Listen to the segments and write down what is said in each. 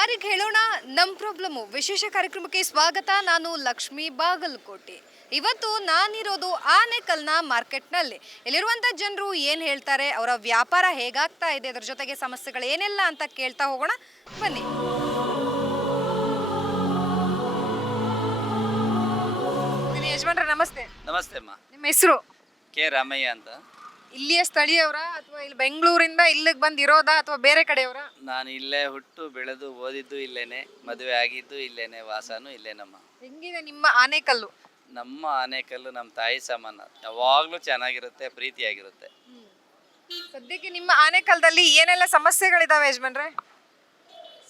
ಯಾರಿಗೆ ಹೇಳೋಣ? ನಮ್ಮ ಪ್ರಾಬ್ಲಮು ವಿಶೇಷ ಕಾರ್ಯಕ್ರಮಕ್ಕೆ ಸ್ವಾಗತ. ನಾನು ಲಕ್ಷ್ಮಿ ಬಾಗಲಕೋಟೆ. ಇವತ್ತು ನಾನಿರೋದು ಆನೆಕಲ್ನ ಮಾರ್ಕೆಟ್ನಲ್ಲಿ. ಇಲ್ಲಿರುವಂಥ ಜನರು ಏನು ಹೇಳ್ತಾರೆ? ಅವರ ವ್ಯಾಪಾರ ಹೇಗಾಗ್ತಾ ಇದೆ? ಅದ್ರ ಜೊತೆಗೆ ಸಮಸ್ಯೆಗಳು ಏನೆಲ್ಲ ಅಂತ ಕೇಳ್ತಾ ಹೋಗೋಣ. ಬನ್ನಿ. ಯಜಮಾನ್ರ ಯಜಮಾನ್ರೆ ನಮಸ್ತೆ. ನಮಸ್ತೆ ಅಮ್ಮ. ನಿಮ್ಮ ಹೆಸರು? ಕೆ ರಾಮಯ್ಯ ಅಂತ. ಇಲ್ಲಿಯ ಸ್ಥಳೀಯವರ ಅಥವಾ ಇಲ್ಲಿ ಬೆಂಗಳೂರಿಂದ ಇಲ್ಲಿಗೆ ಬಂದಿರೋದಾ ಅಥವಾ ಬೇರೆ ಕಡೆಯವರ? ನಾನು ಇಲ್ಲೇ ಹುಟ್ಟು ಬೆಳೆದು ಓದಿದ್ದು ಇಲ್ಲೇನೆ ಮದುವೆ ಆಗಿದ್ದು ಇಲ್ಲೇನೆ ವಾಸನೂ ಇಲ್ಲೇ ನಮ್ಮ. ಹೆಂಗಿದೆ ನಿಮ್ಮ ಆನೆಕಲ್ಲು ನಮ್ಮ ಆನೆಕಲ್ಲು ನಮ್ಮ ತಾಯಿ ಸಮಾನ. ಯಾವಾಗಲೂ ಚೆನ್ನಾಗಿರುತ್ತೆ ಪ್ರೀತಿಯಾಗಿರುತ್ತೆ. ಸದ್ಯಕ್ಕೆ ನಿಮ್ಮ ಆನೆಕಲ್ದಲ್ಲಿ ಏನೆಲ್ಲ ಸಮಸ್ಯೆಗಳಿದಾವೆ ಯಜಮಾನ್ರೆ?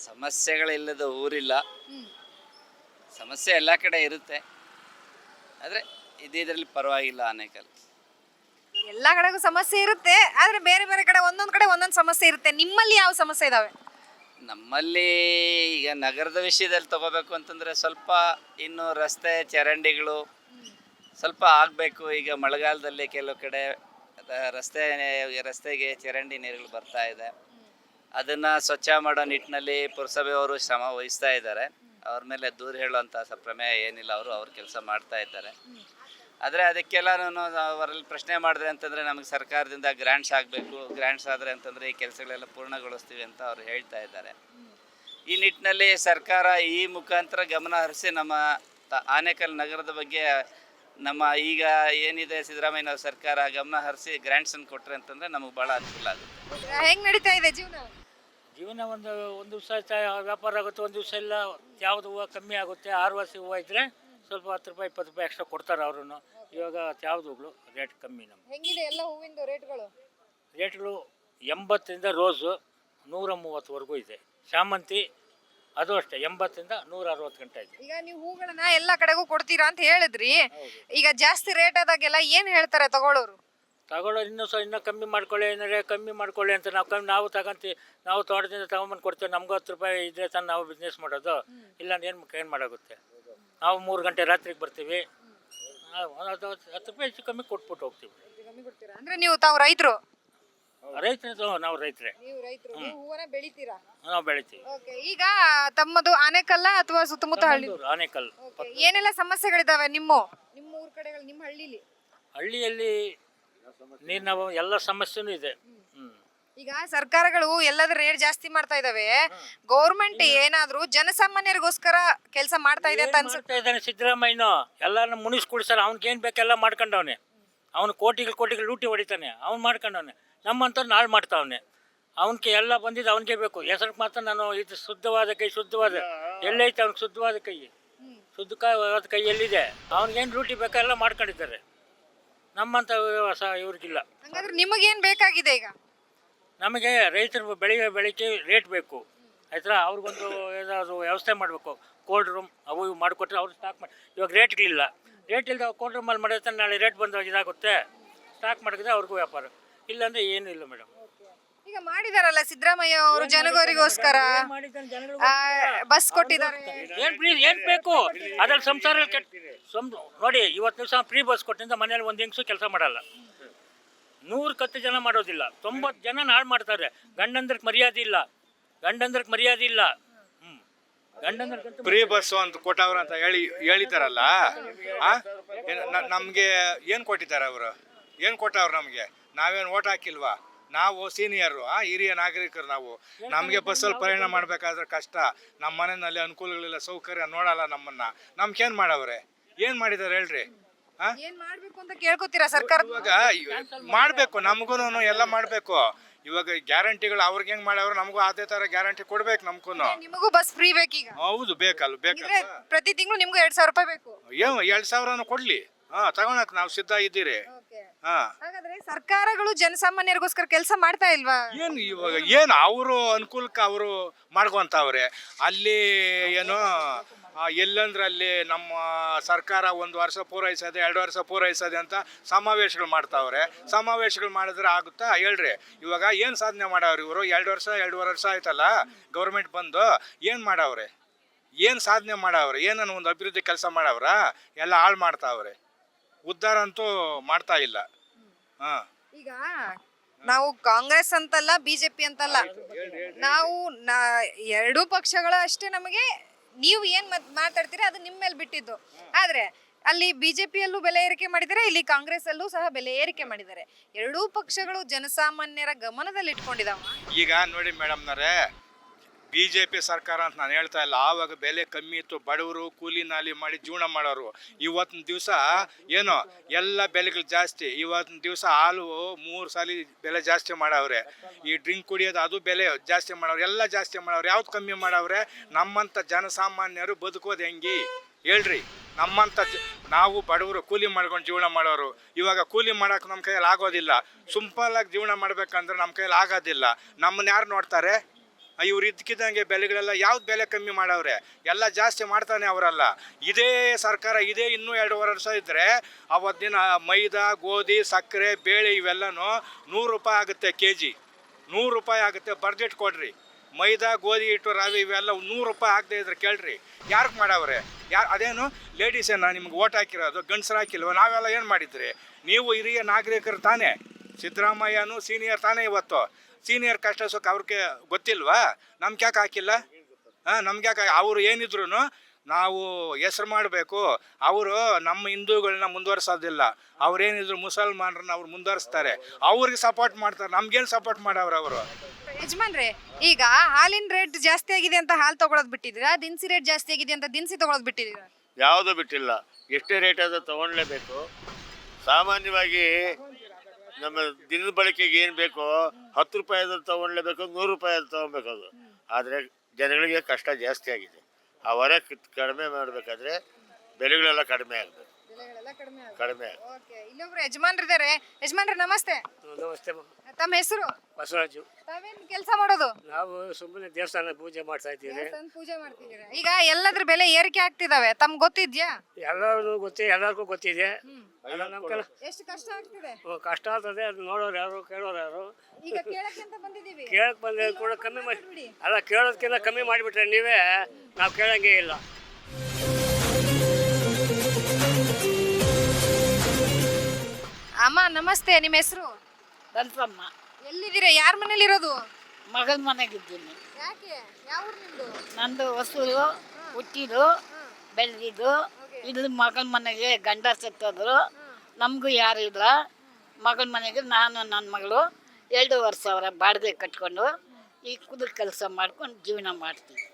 ಸಮಸ್ಯೆಗಳಿಲ್ಲದ ಊರಿಲ್ಲ. ಸಮಸ್ಯೆ ಎಲ್ಲ ಕಡೆ ಇರುತ್ತೆ. ಆದರೆ ಇದರಲ್ಲಿ ಪರವಾಗಿಲ್ಲ ಆನೆಕಲ್ ಎಲ್ಲ ಕಡೆಗೂ ಸಮಸ್ಯೆ ಇರುತ್ತೆ, ಆದ್ರೆ ಬೇರೆ ಬೇರೆ ಕಡೆ ಒಂದೊಂದು ಕಡೆ ಒಂದೊಂದು ಸಮಸ್ಯೆ ಇರುತ್ತೆ. ನಿಮ್ಮಲ್ಲಿ ಯಾವ ಸಮಸ್ಯೆ ಇದಾವೆ? ನಮ್ಮಲ್ಲಿ ಈಗ ನಗರದ ವಿಷಯದಲ್ಲಿ ತಗೋಬೇಕು ಅಂತಂದರೆ ಸ್ವಲ್ಪ ಇನ್ನು ರಸ್ತೆ ಚರಂಡಿಗಳು ಸ್ವಲ್ಪ ಆಗಬೇಕು. ಈಗ ಮಳೆಗಾಲದಲ್ಲಿ ಕೆಲವು ಕಡೆ ರಸ್ತೆ, ರಸ್ತೆಗೆ ಚರಂಡಿ ನೀರುಗಳು ಬರ್ತಾ ಇದೆ. ಅದನ್ನು ಸ್ವಚ್ಛ ಮಾಡೋ ನಿಟ್ಟಿನಲ್ಲಿ ಪುರಸಭೆಯವರು ಶ್ರಮ ವಹಿಸ್ತಾ ಇದ್ದಾರೆ. ಅವ್ರ ಮೇಲೆ ದೂರ ಹೇಳುವಂಥ ಸ ಪ್ರಮೇಯ ಏನಿಲ್ಲ, ಅವರು ಅವ್ರ ಕೆಲಸ ಮಾಡ್ತಾ ಇದ್ದಾರೆ. ಆದರೆ ಅದಕ್ಕೆಲ್ಲ ನಾನು ಅವರಲ್ಲಿ ಪ್ರಶ್ನೆ ಮಾಡಿದ್ರೆ ಅಂತಂದರೆ ನಮಗೆ ಸರ್ಕಾರದಿಂದ ಗ್ರ್ಯಾಂಟ್ಸ್ ಆಗಬೇಕು ಗ್ರ್ಯಾಂಟ್ಸ್ ಆದರೆ ಅಂತಂದರೆ ಈ ಕೆಲಸಗಳೆಲ್ಲ ಪೂರ್ಣಗೊಳಿಸ್ತೀವಿ ಅಂತ ಅವ್ರು ಹೇಳ್ತಾ ಇದ್ದಾರೆ. ಈ ನಿಟ್ಟಿನಲ್ಲಿ ಸರ್ಕಾರ ಈ ಮುಖಾಂತರ ಗಮನ ಹರಿಸಿ ನಮ್ಮ ತ- ಆನೇಕಲ್ ನಗರದ ಬಗ್ಗೆ ನಮ್ಮ ಈಗ ಏನಿದೆ ಸಿದ್ದರಾಮಯ್ಯನವ್ರ ಸರ್ಕಾರ ಗಮನ ಹರಿಸಿ ಗ್ರ್ಯಾಂಟ್ಸನ್ನು ಕೊಟ್ಟರೆ ಅಂತಂದರೆ ನಮಗೆ ಭಾಳ ಅನುಕೂಲ ಆಗುತ್ತೆ. ಹೆಂಗೆ ನಡೀತಾ ಇದೆ ಜೀವನ? ಜೀವನ ಒಂದು ಒಂದು ದಿವಸ ವ್ಯಾಪಾರ ಆಗುತ್ತೆ ಒಂದು ದಿವಸ ಇಲ್ಲ ಯಾವುದು ಹೂವು ಕಮ್ಮಿ ಆಗುತ್ತೆ ಆರು ವರ್ಷ ಹೂವು ಇದ್ದರೆ ಸ್ವಲ್ಪ ಹತ್ತು ರೂಪಾಯಿ ಇಪ್ಪತ್ತು ರೂಪಾಯಿ ಎಕ್ಸ್ಟ್ರಾ ಕೊಡ್ತಾರೆ ಅವರು ಇವಾಗ ಯಾವುದುಗಳು ರೇಟ್ ಕಮ್ಮಿ ನಮ್ಮ ಹೆಂಗಿದೆ ಎಲ್ಲ ಹೂವಿಂದು ರೇಟ್ಗಳು? ರೇಟ್ಗಳು ಎಂಬತ್ತರಿಂದ ರೋಸು ನೂರ ಮೂವತ್ತುವರೆಗೂ ಇದೆ. ಶಾಮಂತಿ ಅದು ಅಷ್ಟೇ ಎಂಬತ್ತರಿಂದ ನೂರ ಅರವತ್ತು ಗಂಟೆ ಇದೆ ಈಗ ನೀವು ಹೂಗಳನ್ನ ಎಲ್ಲ ಕಡೆಗೂ ಕೊಡ್ತೀರಾ ಅಂತ ಹೇಳಿದ್ರಿ. ಈಗ ಜಾಸ್ತಿ ರೇಟ್ ಆದಾಗೆಲ್ಲ ಏನು ಹೇಳ್ತಾರೆ ತಗೊಳ್ಳೋರು? ತಗೊಳ್ಳೋ ಇನ್ನೂ ಸಹ ಇನ್ನೂ ಕಮ್ಮಿ ಮಾಡ್ಕೊಳ್ಳಿ ಏನಾರೆ ಕಮ್ಮಿ ಮಾಡ್ಕೊಳ್ಳಿ ಅಂತ ನಾವು ಕಮ್ಮಿ ನಾವು ತಗೊಂತೀವಿ ನಾವು ತೋಟದಿಂದ ತಗೊಂಬಂದು ಕೊಡ್ತೇವೆ ನಮ್ಗೆ ಹತ್ತು ರೂಪಾಯಿ ಇದ್ರೆ ತಾನು ನಾವು ಬಿಸ್ನೆಸ್ ಮಾಡೋದು. ಇಲ್ಲ ಏನು ಏನು ಮಾಡೋಗುತ್ತೆ? ನಾವು ಮೂರು ಗಂಟೆ ರಾತ್ರಿಗೆ ಬರ್ತೀವಿ. ನಾವು ಅದು ಹತ್ತು ರೂಪಾಯಿ ಹೆಚ್ಚು ಕಮ್ಮಿ ಕೊಟ್ಬಿಟ್ಟು ಹೋಗ್ತೀವಿ. ಅಂದ್ರೆ ನೀವು ತಾವು ರೈತರು? ರೈತರು ನಾವು ರೈತರೇ. ನೀವು ರೈತರು ನೀವು ಹೂವನ್ನ ಬೆಳಿತೀರಾ? ನಾವು ಬೆಳಿತೀವಿ. ಓಕೆ ಈಗ ತಮ್ಮದು ಆನೆಕಲ್ಲ ಅಥವಾ ಸುತ್ತಮುತ್ತ ಹಳ್ಳಿ ಆನೆಕಲ್ ಆನೇಕಲ್ Okay. ಏನೆಲ್ಲ ಸಮಸ್ಯೆಗಳಿದಾವೆ ನಿಮ್ಮ ನಿಮ್ಮ ಊರ್ ಕಡೆಗಳು ನಿಮ್ಮ ಹಳ್ಳಿಲಿ? ಹಳ್ಳಿಯಲ್ಲಿ ನೀರಿನ ಎಲ್ಲ ಸಮಸ್ಯೆನೂ ಇದೆ. ಈಗ ಸರ್ಕಾರಗಳು ಎಲ್ಲದರ ರೇಟ್ ಜಾಸ್ತಿ ಮಾಡ್ತಾ ಇದಾವೆ. ಗೌರ್ಮೆಂಟ್ ಏನಾದ್ರೂ ಜನಸಾಮಾನ್ಯರಿಗೋಸ್ಕರ ಕೆಲಸ ಮಾಡ್ತಾ ಇದೆ ಅಂತ ಅನ್ಸುತ್ತೆ. ಮಾಡ್ತಾ ಇದ್ದಾನೆ ಸಿದ್ದರಾಮಯ್ಯನು? ಎಲ್ಲಾರನ್ನ ಮುನಿಸ್ ಬೇಕೆಲ್ಲ ಮಾಡ್ಕೊಂಡವನೆ. ಅವನು ಕೋಟಿಗಳು ಕೋಟಿಗಳು ಲೂಟಿ ಹೊಡಿತಾನೆ ಅವ್ನು ಮಾಡ್ಕೊಂಡವನೆ. ನಮ್ಮಂಥವ್ರು ನಾಳು ಮಾಡ್ತಾವನೆ. ಅವನಿಗೆ ಎಲ್ಲ ಬಂದಿದ್ದು ಅವನಿಗೆ ಬೇಕು. ಹೆಸರು ಮಾತ್ರ ನಾನು ಇದು ಶುದ್ಧವಾದ ಕೈ ಶುದ್ಧವಾದ ಎಲ್ಲೈತೆ ಅವ್ನಿಗೆ ಶುದ್ಧವಾದ ಕೈ? ಶುದ್ಧ ಕೈ ಎಲ್ಲಿದೆ? ಅವ್ನಿಗೇನು ಲೂಟಿ ಬೇಕೋ ಎಲ್ಲ ಮಾಡ್ಕೊಂಡಿದ್ದಾರೆ. ನಮ್ಮಂಥ ವ್ಯವಹಾರ ಇವ್ರಿಗಿಲ್ಲ. ಹಂಗಾದ್ರೆ ನಿಮಗೇನ್ ಬೇಕಾಗಿದೆ ಈಗ? ನಮಗೆ ರೈತರು ಬೆಳೆಯೋ ಬೆಳೆಗೆ ರೇಟ್ ಬೇಕು. ಆಯ್ತಾ ಅವ್ರಿಗೊಂದು ಏನಾದ್ರು ವ್ಯವಸ್ಥೆ ಮಾಡಬೇಕು. ಕೋಲ್ಡ್ ರೂಮ್ ಅವು ಇವು ಮಾಡಿಕೊಟ್ರೆ ಅವ್ರು ಸ್ಟಾಕ್ ಮಾಡಿ ಇವಾಗ ಇಲ್ಲ ರೇಟ್ ಇಲ್ಲದೆ ಕೋಲ್ಡ್ ರೂಮಲ್ಲಿ ಮಾಡಿದ್ರೆ ನಾಳೆ ರೇಟ್ ಬಂದಾಗ ಇದಾಗುತ್ತೆ. ಸ್ಟಾಕ್ ಮಾಡಿದ್ರೆ ಅವ್ರಿಗೂ ವ್ಯಾಪಾರ. ಇಲ್ಲಾಂದ್ರೆ ಏನು ಇಲ್ಲ ಮೇಡಮ್ ಈಗ ಮಾಡಿದಾರಲ್ಲ ಸಿದ್ದರಾಮಯ್ಯ ಅವರು ಜನಗೋರಿಗೋಸ್ಕರ ಬಸ್ ಕೊಟ್ಟಿದ್ದಾರೆ. ಏನು ಫ್ರೀ ಏನು ಬೇಕು? ಅದ್ರಲ್ಲಿ ಸಂಸಾರ ಕೆಟ್ಟ ಸಂ ನೋಡಿ ಇವತ್ತು ದಿವಸ ಫ್ರೀ ಬಸ್ ಕೊಟ್ಟಿಂದ ಮನೇಲಿ ಒಂದು ಹೆಂಗಸು ಕೆಲಸ ಮಾಡಲ್ಲ. ನೂರು ಕತ್ತು ಜನ ಮಾಡೋದಿಲ್ಲ. ತೊಂಬತ್ತು ಜನ ಹಾಳು ಮಾಡ್ತಾರೆ. ಗಂಡಂದ್ರಕ್ಕೆ ಮರ್ಯಾದೆ ಇಲ್ಲ. ಗಂಡಂದ್ರಕ್ಕೆ ಮರ್ಯಾದೆ ಇಲ್ಲ. ಹ್ಞೂ ಗಂಡಂದ್ರಕ್ಕಂತೂ ಫ್ರೀ ಬಸ್ಸು ಅಂತ ಕೊಟ್ಟವ್ರ ಅಂತ ಹೇಳಿ ಹೇಳಿದಾರಲ್ಲ ಆ? ಏನ್- ನ- ನಮ್ಗೆ ಏನು ಕೊಟ್ಟಿದ್ದಾರೆ ಅವರು? ಏನು ಕೊಟ್ಟವ್ರು ನಮಗೆ? ನಾವೇನು ಓಟ್ ಹಾಕಿಲ್ವಾ? ನಾವು ಸೀನಿಯರು ಆ ಹಿರಿಯ ನಾಗರಿಕರು ನಾವು. ನಮಗೆ ಬಸ್ಸಲ್ಲಿ ಪ್ರಯಾಣ ಮಾಡಬೇಕಾದ್ರೆ ಕಷ್ಟ. ನಮ್ಮ ಮನೆಯಲ್ಲಿ ಅನುಕೂಲಗಳಿಲ್ಲ ಸೌಕರ್ಯ ನೋಡಲ್ಲ ನಮ್ಮನ್ನ. ನಮ್ಗೇನು ಮಾಡವ್ರೆ? ಏನು ಮಾಡಿದಾರೆ ಹೇಳ್ರಿ? ಏನ್ ಮಾಡ್ಬೇಕು ಅಂತ ಕೇಳ್ಕೊತೀರಾ ಸರ್ಕಾರ? ಇವಾಗ ಮಾಡಬೇಕು ನಮಗೂ ಎಲ್ಲ ಮಾಡಬೇಕು. ಇವಾಗ ಗ್ಯಾರಂಟಿಗಳು ಅವ್ರಿಗೆ ಹೆಂಗ್ ಮಾಡ್ಯಾವ್ರು ನಮಗೂ ಅದೇ ತರ ಗ್ಯಾರಂಟಿ ಕೊಡ್ಬೇಕು ನಮ್ಗೂ ನಿಮಗೂ ಬಸ್ ಫ್ರೀ ಬೇಕೀಗ? ಹೌದು ಬೇಕಲ್ಲ ಬೇಕು ಬೇಕಲ್ಲ ಪ್ರತಿ ತಿಂಗಳು ನಿಮ್ಗೂ ಎರಡ್ ಸಾವಿರ ರೂಪಾಯಿ ಬೇಕು. ಏನು ಎರಡ್ ಸಾವಿರನ ಕೊಡ್ಲಿ. ಹಾ ತಗೊಳಕ್ ನಾವು ಸಿದ್ಧ ಇದ್ದೀರಿ. ಹಾ. ಹಾಗಾದ್ರೆ ಸರ್ಕಾರಗಳು ಜನಸಾಮಾನ್ಯರಿಗೋಸ್ಕರ ಕೆಲಸ ಮಾಡ್ತಾ ಇಲ್ವಾ? ಏನು ಇವಾಗ ಏನು ಅವರು ಅನುಕೂಲಕ್ಕೆ ಅವರು ಮಾಡ್ಕೊಂತಾವ್ರೆ? ಅಲ್ಲಿ ಏನು ಎಲ್ಲಂದ್ರೆ ಅಲ್ಲಿ ನಮ್ಮ ಸರ್ಕಾರ ಒಂದು ವರ್ಷ ಪೂರೈಸೋದೆ ಎರಡು ವರ್ಷ ಪೂರೈಸೋದೆ ಅಂತ ಸಮಾವೇಶಗಳು ಮಾಡ್ತಾವ್ರೆ. ಸಮಾವೇಶಗಳು ಮಾಡಿದ್ರೆ ಆಗುತ್ತಾ? ಹೇಳ್ರಿ. ಇವಾಗ ಏನು ಸಾಧನೆ ಮಾಡವ್ರಿ ಇವರು? ಎರಡು ವರ್ಷ ಎರಡೂವರೆ ವರ್ಷ ಆಯ್ತಲ್ಲ? ಗೌರ್ಮೆಂಟ್ ಬಂದು ಏನು ಮಾಡವ್ರೆ? ಏನು ಸಾಧನೆ ಮಾಡವ್ರೆ? ಏನನ್ನ ಒಂದು ಅಭಿವೃದ್ಧಿ ಕೆಲಸ ಮಾಡವ್ರ? ಎಲ್ಲ ಹಾಳು ಮಾಡ್ತಾವ್ರೆ. ಉದ್ಧಾರ ಅಂತೂ ಮಾಡ್ತಾ ಇಲ್ಲ. ಹಾಂ. ಈಗ ನಾವು ಕಾಂಗ್ರೆಸ್ ಅಂತಲ್ಲ ಬಿಜೆಪಿ ಅಂತಲ್ಲ ನಾವು ನಾ ಎರಡೂ ಪಕ್ಷಗಳ ಅಷ್ಟೇ ನಮಗೆ ನೀವು ಏನ್ ಮತ್ ಮಾತಾಡ್ತೀರಾ ಅದು ನಿಮ್ಮ ಮೇಲೆ ಬಿಟ್ಟಿದ್ದು. ಆದ್ರೆ ಅಲ್ಲಿ ಬಿಜೆಪಿಯಲ್ಲೂ ಬೆಲೆ ಏರಿಕೆ ಮಾಡಿದ್ದಾರೆ, ಇಲ್ಲಿ ಕಾಂಗ್ರೆಸ್ ಅಲ್ಲೂ ಸಹ ಬೆಲೆ ಏರಿಕೆ ಮಾಡಿದ್ದಾರೆ. ಎರಡೂ ಪಕ್ಷಗಳು ಜನಸಾಮಾನ್ಯರ ಗಮನದಲ್ಲಿ ಇಟ್ಕೊಂಡಿದಾವ ಈಗ ನೋಡಿ ಮೇಡಮ್ನವ್ರೆ ಬಿ ಜೆ ಪಿ ಸರ್ಕಾರ ಅಂತ ನಾನು ಹೇಳ್ತಾ ಇಲ್ಲ. ಆವಾಗ ಬೆಲೆ ಕಮ್ಮಿ ಇತ್ತು, ಬಡವರು ಕೂಲಿ ನಾಲಿ ಮಾಡಿ ಜೀವನ ಮಾಡೋರು. ಇವತ್ತಿನ ದಿವಸ ಏನು, ಎಲ್ಲ ಬೆಲೆಗಳು ಜಾಸ್ತಿ. ಇವತ್ತಿನ ದಿವಸ ಹಾಲು ಮೂರು ಸಾಲಿ ಬೆಲೆ ಜಾಸ್ತಿ ಮಾಡವ್ರೆ. ಈ ಡ್ರಿಂಕ್ ಕುಡಿಯೋದು ಅದು ಬೆಲೆ ಜಾಸ್ತಿ ಮಾಡವ್ರೆ. ಎಲ್ಲ ಜಾಸ್ತಿ ಮಾಡವ್ರೆ. ಯಾವ್ದು ಕಮ್ಮಿ ಮಾಡವ್ರೆ? ನಮ್ಮಂಥ ಜನಸಾಮಾನ್ಯರು ಬದುಕೋದು ಹೆಂಗೆ? ಹೇಳ್ರಿ. ನಮ್ಮಂಥ ನಾವು ಬಡವರು ಕೂಲಿ ಮಾಡ್ಕೊಂಡು ಜೀವನ ಮಾಡೋರು. ಇವಾಗ ಕೂಲಿ ಮಾಡೋಕೆ ನಮ್ಮ ಕೈಯಲ್ಲಿ ಆಗೋದಿಲ್ಲ. ಸಿಂಪಲ್ಲಾಗಿ ಜೀವನ ಮಾಡ್ಬೇಕಂದ್ರೆ ನಮ್ಮ ಕೈಯಲ್ಲಿ ಆಗೋದಿಲ್ಲ. ನಮ್ಮನ್ನ ಯಾರು ನೋಡ್ತಾರೆ? ಇವ್ರು ಇದ್ದಕ್ಕಿದ್ದಂಗೆ ಬೆಲೆಗಳೆಲ್ಲ ಯಾವ್ದು ಬೆಲೆ ಕಮ್ಮಿ ಮಾಡವ್ರೆ? ಎಲ್ಲ ಜಾಸ್ತಿ ಮಾಡ್ತಾನೆ ಅವರೆಲ್ಲ. ಇದೇ ಸರ್ಕಾರ ಇದೇ ಇನ್ನೂ ಎರಡೂವರೆ ವರ್ಷ ಇದ್ದರೆ ಅವತ್ತಿನ ಮೈದಾ, ಗೋಧಿ, ಸಕ್ಕರೆ, ಬೇಳೆ ಇವೆಲ್ಲನೂ ನೂರು ರೂಪಾಯಿ ಆಗುತ್ತೆ ಕೆ ಜಿ ನೂರು ರೂಪಾಯಿ ಆಗುತ್ತೆ ಬರ್ದಿಟ್ಟು ಕೊಡ್ರಿ. ಮೈದಾ, ಗೋಧಿ ಹಿಟ್ಟು ರವೆ ಇವೆಲ್ಲ ನೂರು ರೂಪಾಯಿ ಆಗದೆ ಇದ್ರೆ ಕೇಳ್ರಿ. ಯಾರಿಗೆ ಮಾಡವ್ರೆ? ಯಾರು ಅದೇನು? ನಾನು ನಿಮ್ಗೆ ಓಟ್ ಹಾಕಿರೋದು, ಗಂಡಸ್ರು ಹಾಕಿಲ್ವ? ನಾವೆಲ್ಲ ಏನು ಮಾಡಿದ್ರಿ? ನೀವು ಹಿರಿಯ ನಾಗರಿಕರು ತಾನೇ. ಸಿದ್ದರಾಮಯ್ಯನು ಸೀನಿಯರ್ ತಾನೇ ಇವತ್ತು. ಸೀನಿಯರ್ ಕಷ್ಟ ಸುಖ ಅವ್ರಿಗೆ ಗೊತ್ತಿಲ್ವಾ? ನಮ್ಗೆ ಯಾಕೆ ಹಾಕಿಲ್ಲ? ಹಾಂ ನಮ್ಗೆ ಯಾಕೆ ಅವರು ಏನಿದ್ರು ನಾವು ಹೆಸರು ಮಾಡಬೇಕು. ಅವರು ನಮ್ಮ ಹಿಂದೂಗಳನ್ನ ಮುಂದುವರ್ಸೋದಿಲ್ಲ. ಅವ್ರೇನಿದ್ರು ಮುಸಲ್ಮಾನರನ್ನ ಅವ್ರು ಮುಂದುವರಿಸ್ತಾರೆ. ಅವ್ರಿಗೆ ಸಪೋರ್ಟ್ ಮಾಡ್ತಾರೆ. ನಮ್ಗೇನು ಸಪೋರ್ಟ್ ಮಾಡವ್ರು ಅವರು? ಯಜಮಾನ್ರೆ ಈಗ ಹಾಲಿನ ರೇಟ್ ಜಾಸ್ತಿ ಆಗಿದೆ ಅಂತ ಹಾಲು ತಗೊಳೋದು ಬಿಟ್ಟಿದ್ದೀರಾ? ದಿನಸಿ ರೇಟ್ ಜಾಸ್ತಿ ಆಗಿದೆ ಅಂತ ದಿನಸಿ ತಗೊಳೋದು ಬಿಟ್ಟಿದ್ದೀರಾ? ಯಾವುದು ಬಿಟ್ಟಿಲ್ಲ. ಎಷ್ಟೇ ರೇಟ್ ಆದರೂ ತೊಗೊಳ್ಲೇಬೇಕು. ಸಾಮಾನ್ಯವಾಗಿ ನಮ್ಮ ದಿನದ ಬಳಕೆಗೆ ಏನು ಬೇಕೋ ಹತ್ತು ರೂಪಾಯಿ ಆದರೂ ತೊಗೊಳ್ಲೇಬೇಕು ನೂರು ರೂಪಾಯಿ ಆದ್ರೂ ತೊಗೊಬೇಕು ಅದು. ಆದರೆ ಜನಗಳಿಗೆ ಕಷ್ಟ ಜಾಸ್ತಿ ಆಗಿದೆ. ಆ ಹೊರ ಕಡಿಮೆ ಮಾಡಬೇಕಾದ್ರೆ ಬೆಲೆಗಳೆಲ್ಲ ಕಡಿಮೆ ಆಗಬೇಕು. ಬೆಲೆಗಳೆಲ್ಲ ಕಡಿಮೆ ಕಡಿಮೆ ಆಗ ಓಕೆ ಇಲ್ಲೊಬ್ರು ಯಜಮಾನ್ರಿದ್ದಾರೆ. ಯಜಮಾನ್ರ ನಮಸ್ತೆ. ನಮಸ್ತೆ ತಮ್ಮ ಹೆಸರು? ಬಸವರಾಜು. ತಾವೇನ್ ಕೆಲಸ ಮಾಡೋದು? ನಾವು ಸುಮ್ಮನೆ ದೇವಸ್ಥಾನ ಪೂಜೆ ಮಾಡ್ತಾ ಇದ್ದೀವಿ. ಪೂಜೆ ಮಾಡ್ತಿದ್ದೀರಾ? ಈಗ ಎಲ್ಲದ್ರ ಬೆಲೆ ಏರಿಕೆ ಆಗ್ತಿದಾವೆ? ತಮ್ ಗೊತ್ತಿದ್ಯಾ? ಎಲ್ಲರೂ ಗೊತ್ತಿ ಎಲ್ಲರಿಗೂ ಗೊತ್ತಿದೆ. ಎಲ್ಲ ನಮ್ಮ ಕೆಲ ಎಷ್ಟು ಕಷ್ಟ ಆಗ್ತಿದೆ? ಕಷ್ಟ ಆಗ್ತದೆ. ಅದು ನೋಡೋರು ಯಾರು ಕೇಳೋರು ಯಾರು? ಈಗ ಬಂದಿದ್ದೀವಿ. ಕೇಳಕ್ ಬಂದ್ರೆ ಕೂಡ ಕಮ್ಮಿ ಮಾಡಿ ಅಲ್ಲ ಕೇಳೋದಕ್ಕಿಂತ ಕಮ್ಮಿ ಮಾಡಿಬಿಟ್ರೆ ನೀವೇ ನಾವು ಕೇಳಂಗೇ ಇಲ್ಲ. ಅಮ್ಮ ನಮಸ್ತೆ ನಿಮ್ಮ ಹೆಸರು? ದಂತಮ್ಮ ಎಲ್ಲಿದ್ದೀರಾ? ಯಾರ ಮನೇಲಿ ಇರೋದು ಮಗನ ಮನೆಗಿದ್ದೀನಿ. ಯಾಕೆ? ಯಾವ ಊರು ನಿಮ್ದು? ನಂದು ಹೊಸೂರು ಹುಟ್ಟಿದು ಬೆಳೆದಿದ್ದು. ಇಲ್ಲಿ ಮಗನ ಮನೆಗೆ ಗಂಡ ಸತ್ತೋದ್ರು. ನಮಗೂ ಯಾರು ಇಲ್ಲ. ಮಗನ ಮನೆಗೆ ನಾನು ನನ್ನ ಮಗಳು ಎರಡು ವರ್ಷ ಅವರ ಬಾಡಿಗೆ ಕಟ್ಕೊಂಡು ಈ ಕುದು ಕೆಲಸ ಮಾಡ್ಕೊಂಡು ಜೀವನ ಮಾಡ್ತೀವಿ.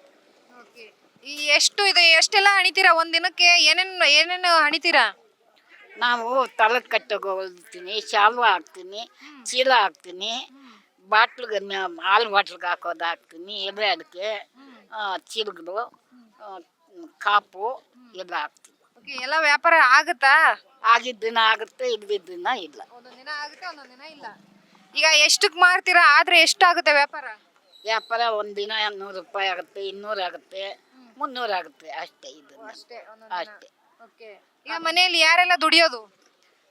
ಓಕೆ. ಈ ಎಷ್ಟು ಇದೆ ಎಷ್ಟೆಲ್ಲ ಹಣಿತೀರಾ? ಒಂದ್ ದಿನಕ್ಕೆ ಏನೇನು ಏನೇನು ಹಣಿತೀರಾ? ನಾವು ತಲೆ ಕಟ್ಟೋಗಿ ಹೊಲ್ತೀನಿ ಶಾಲು ಹಾಕ್ತೀನಿ ಚೀಲ ಹಾಕ್ತೀನಿ ಬಾಟ್ಲಿಗೆ ಹಾಲು ಬಾಟ್ಲಿಗೆ ಹಾಕೋದು ಹಾಕ್ತೀನಿ ಎಲೆ ಅಡಿಕೆ ಚೀಲಗಳು ಕಾಪು ಎಲ್ಲ ಹಾಕ್ತೀನಿ. ಓಕೆ ಎಲ್ಲ ವ್ಯಾಪಾರ ಆಗುತ್ತಾ? ಆಗಿದ್ದ ದಿನ ಆಗುತ್ತೆ ಇಲ್ದಿದ್ದ ದಿನ ಇಲ್ಲ. ಒಂದೊಂದು ದಿನ ಆಗುತ್ತೆ ಒಂದೊಂದು ದಿನ ಇಲ್ಲ. ಈಗ ಎಷ್ಟಕ್ಕೆ ಮಾರ್ತೀರಾ? ಆದ್ರೆ ಎಷ್ಟಾಗುತ್ತೆ ವ್ಯಾಪಾರ? ವ್ಯಾಪಾರ ಒಂದಿನ ನೂರು ರೂಪಾಯಿ ಆಗುತ್ತೆ ಇನ್ನೂರು ಆಗುತ್ತೆ ಮುನ್ನೂರು ಆಗುತ್ತೆ ಅಷ್ಟೇ ಇದು ಅಷ್ಟೇ ಅಷ್ಟೇ. ಓಕೆ. ಈಗ ಮನೆಯಲ್ಲಿ ಯಾರೆಲ್ಲ ದುಡಿಯೋದು?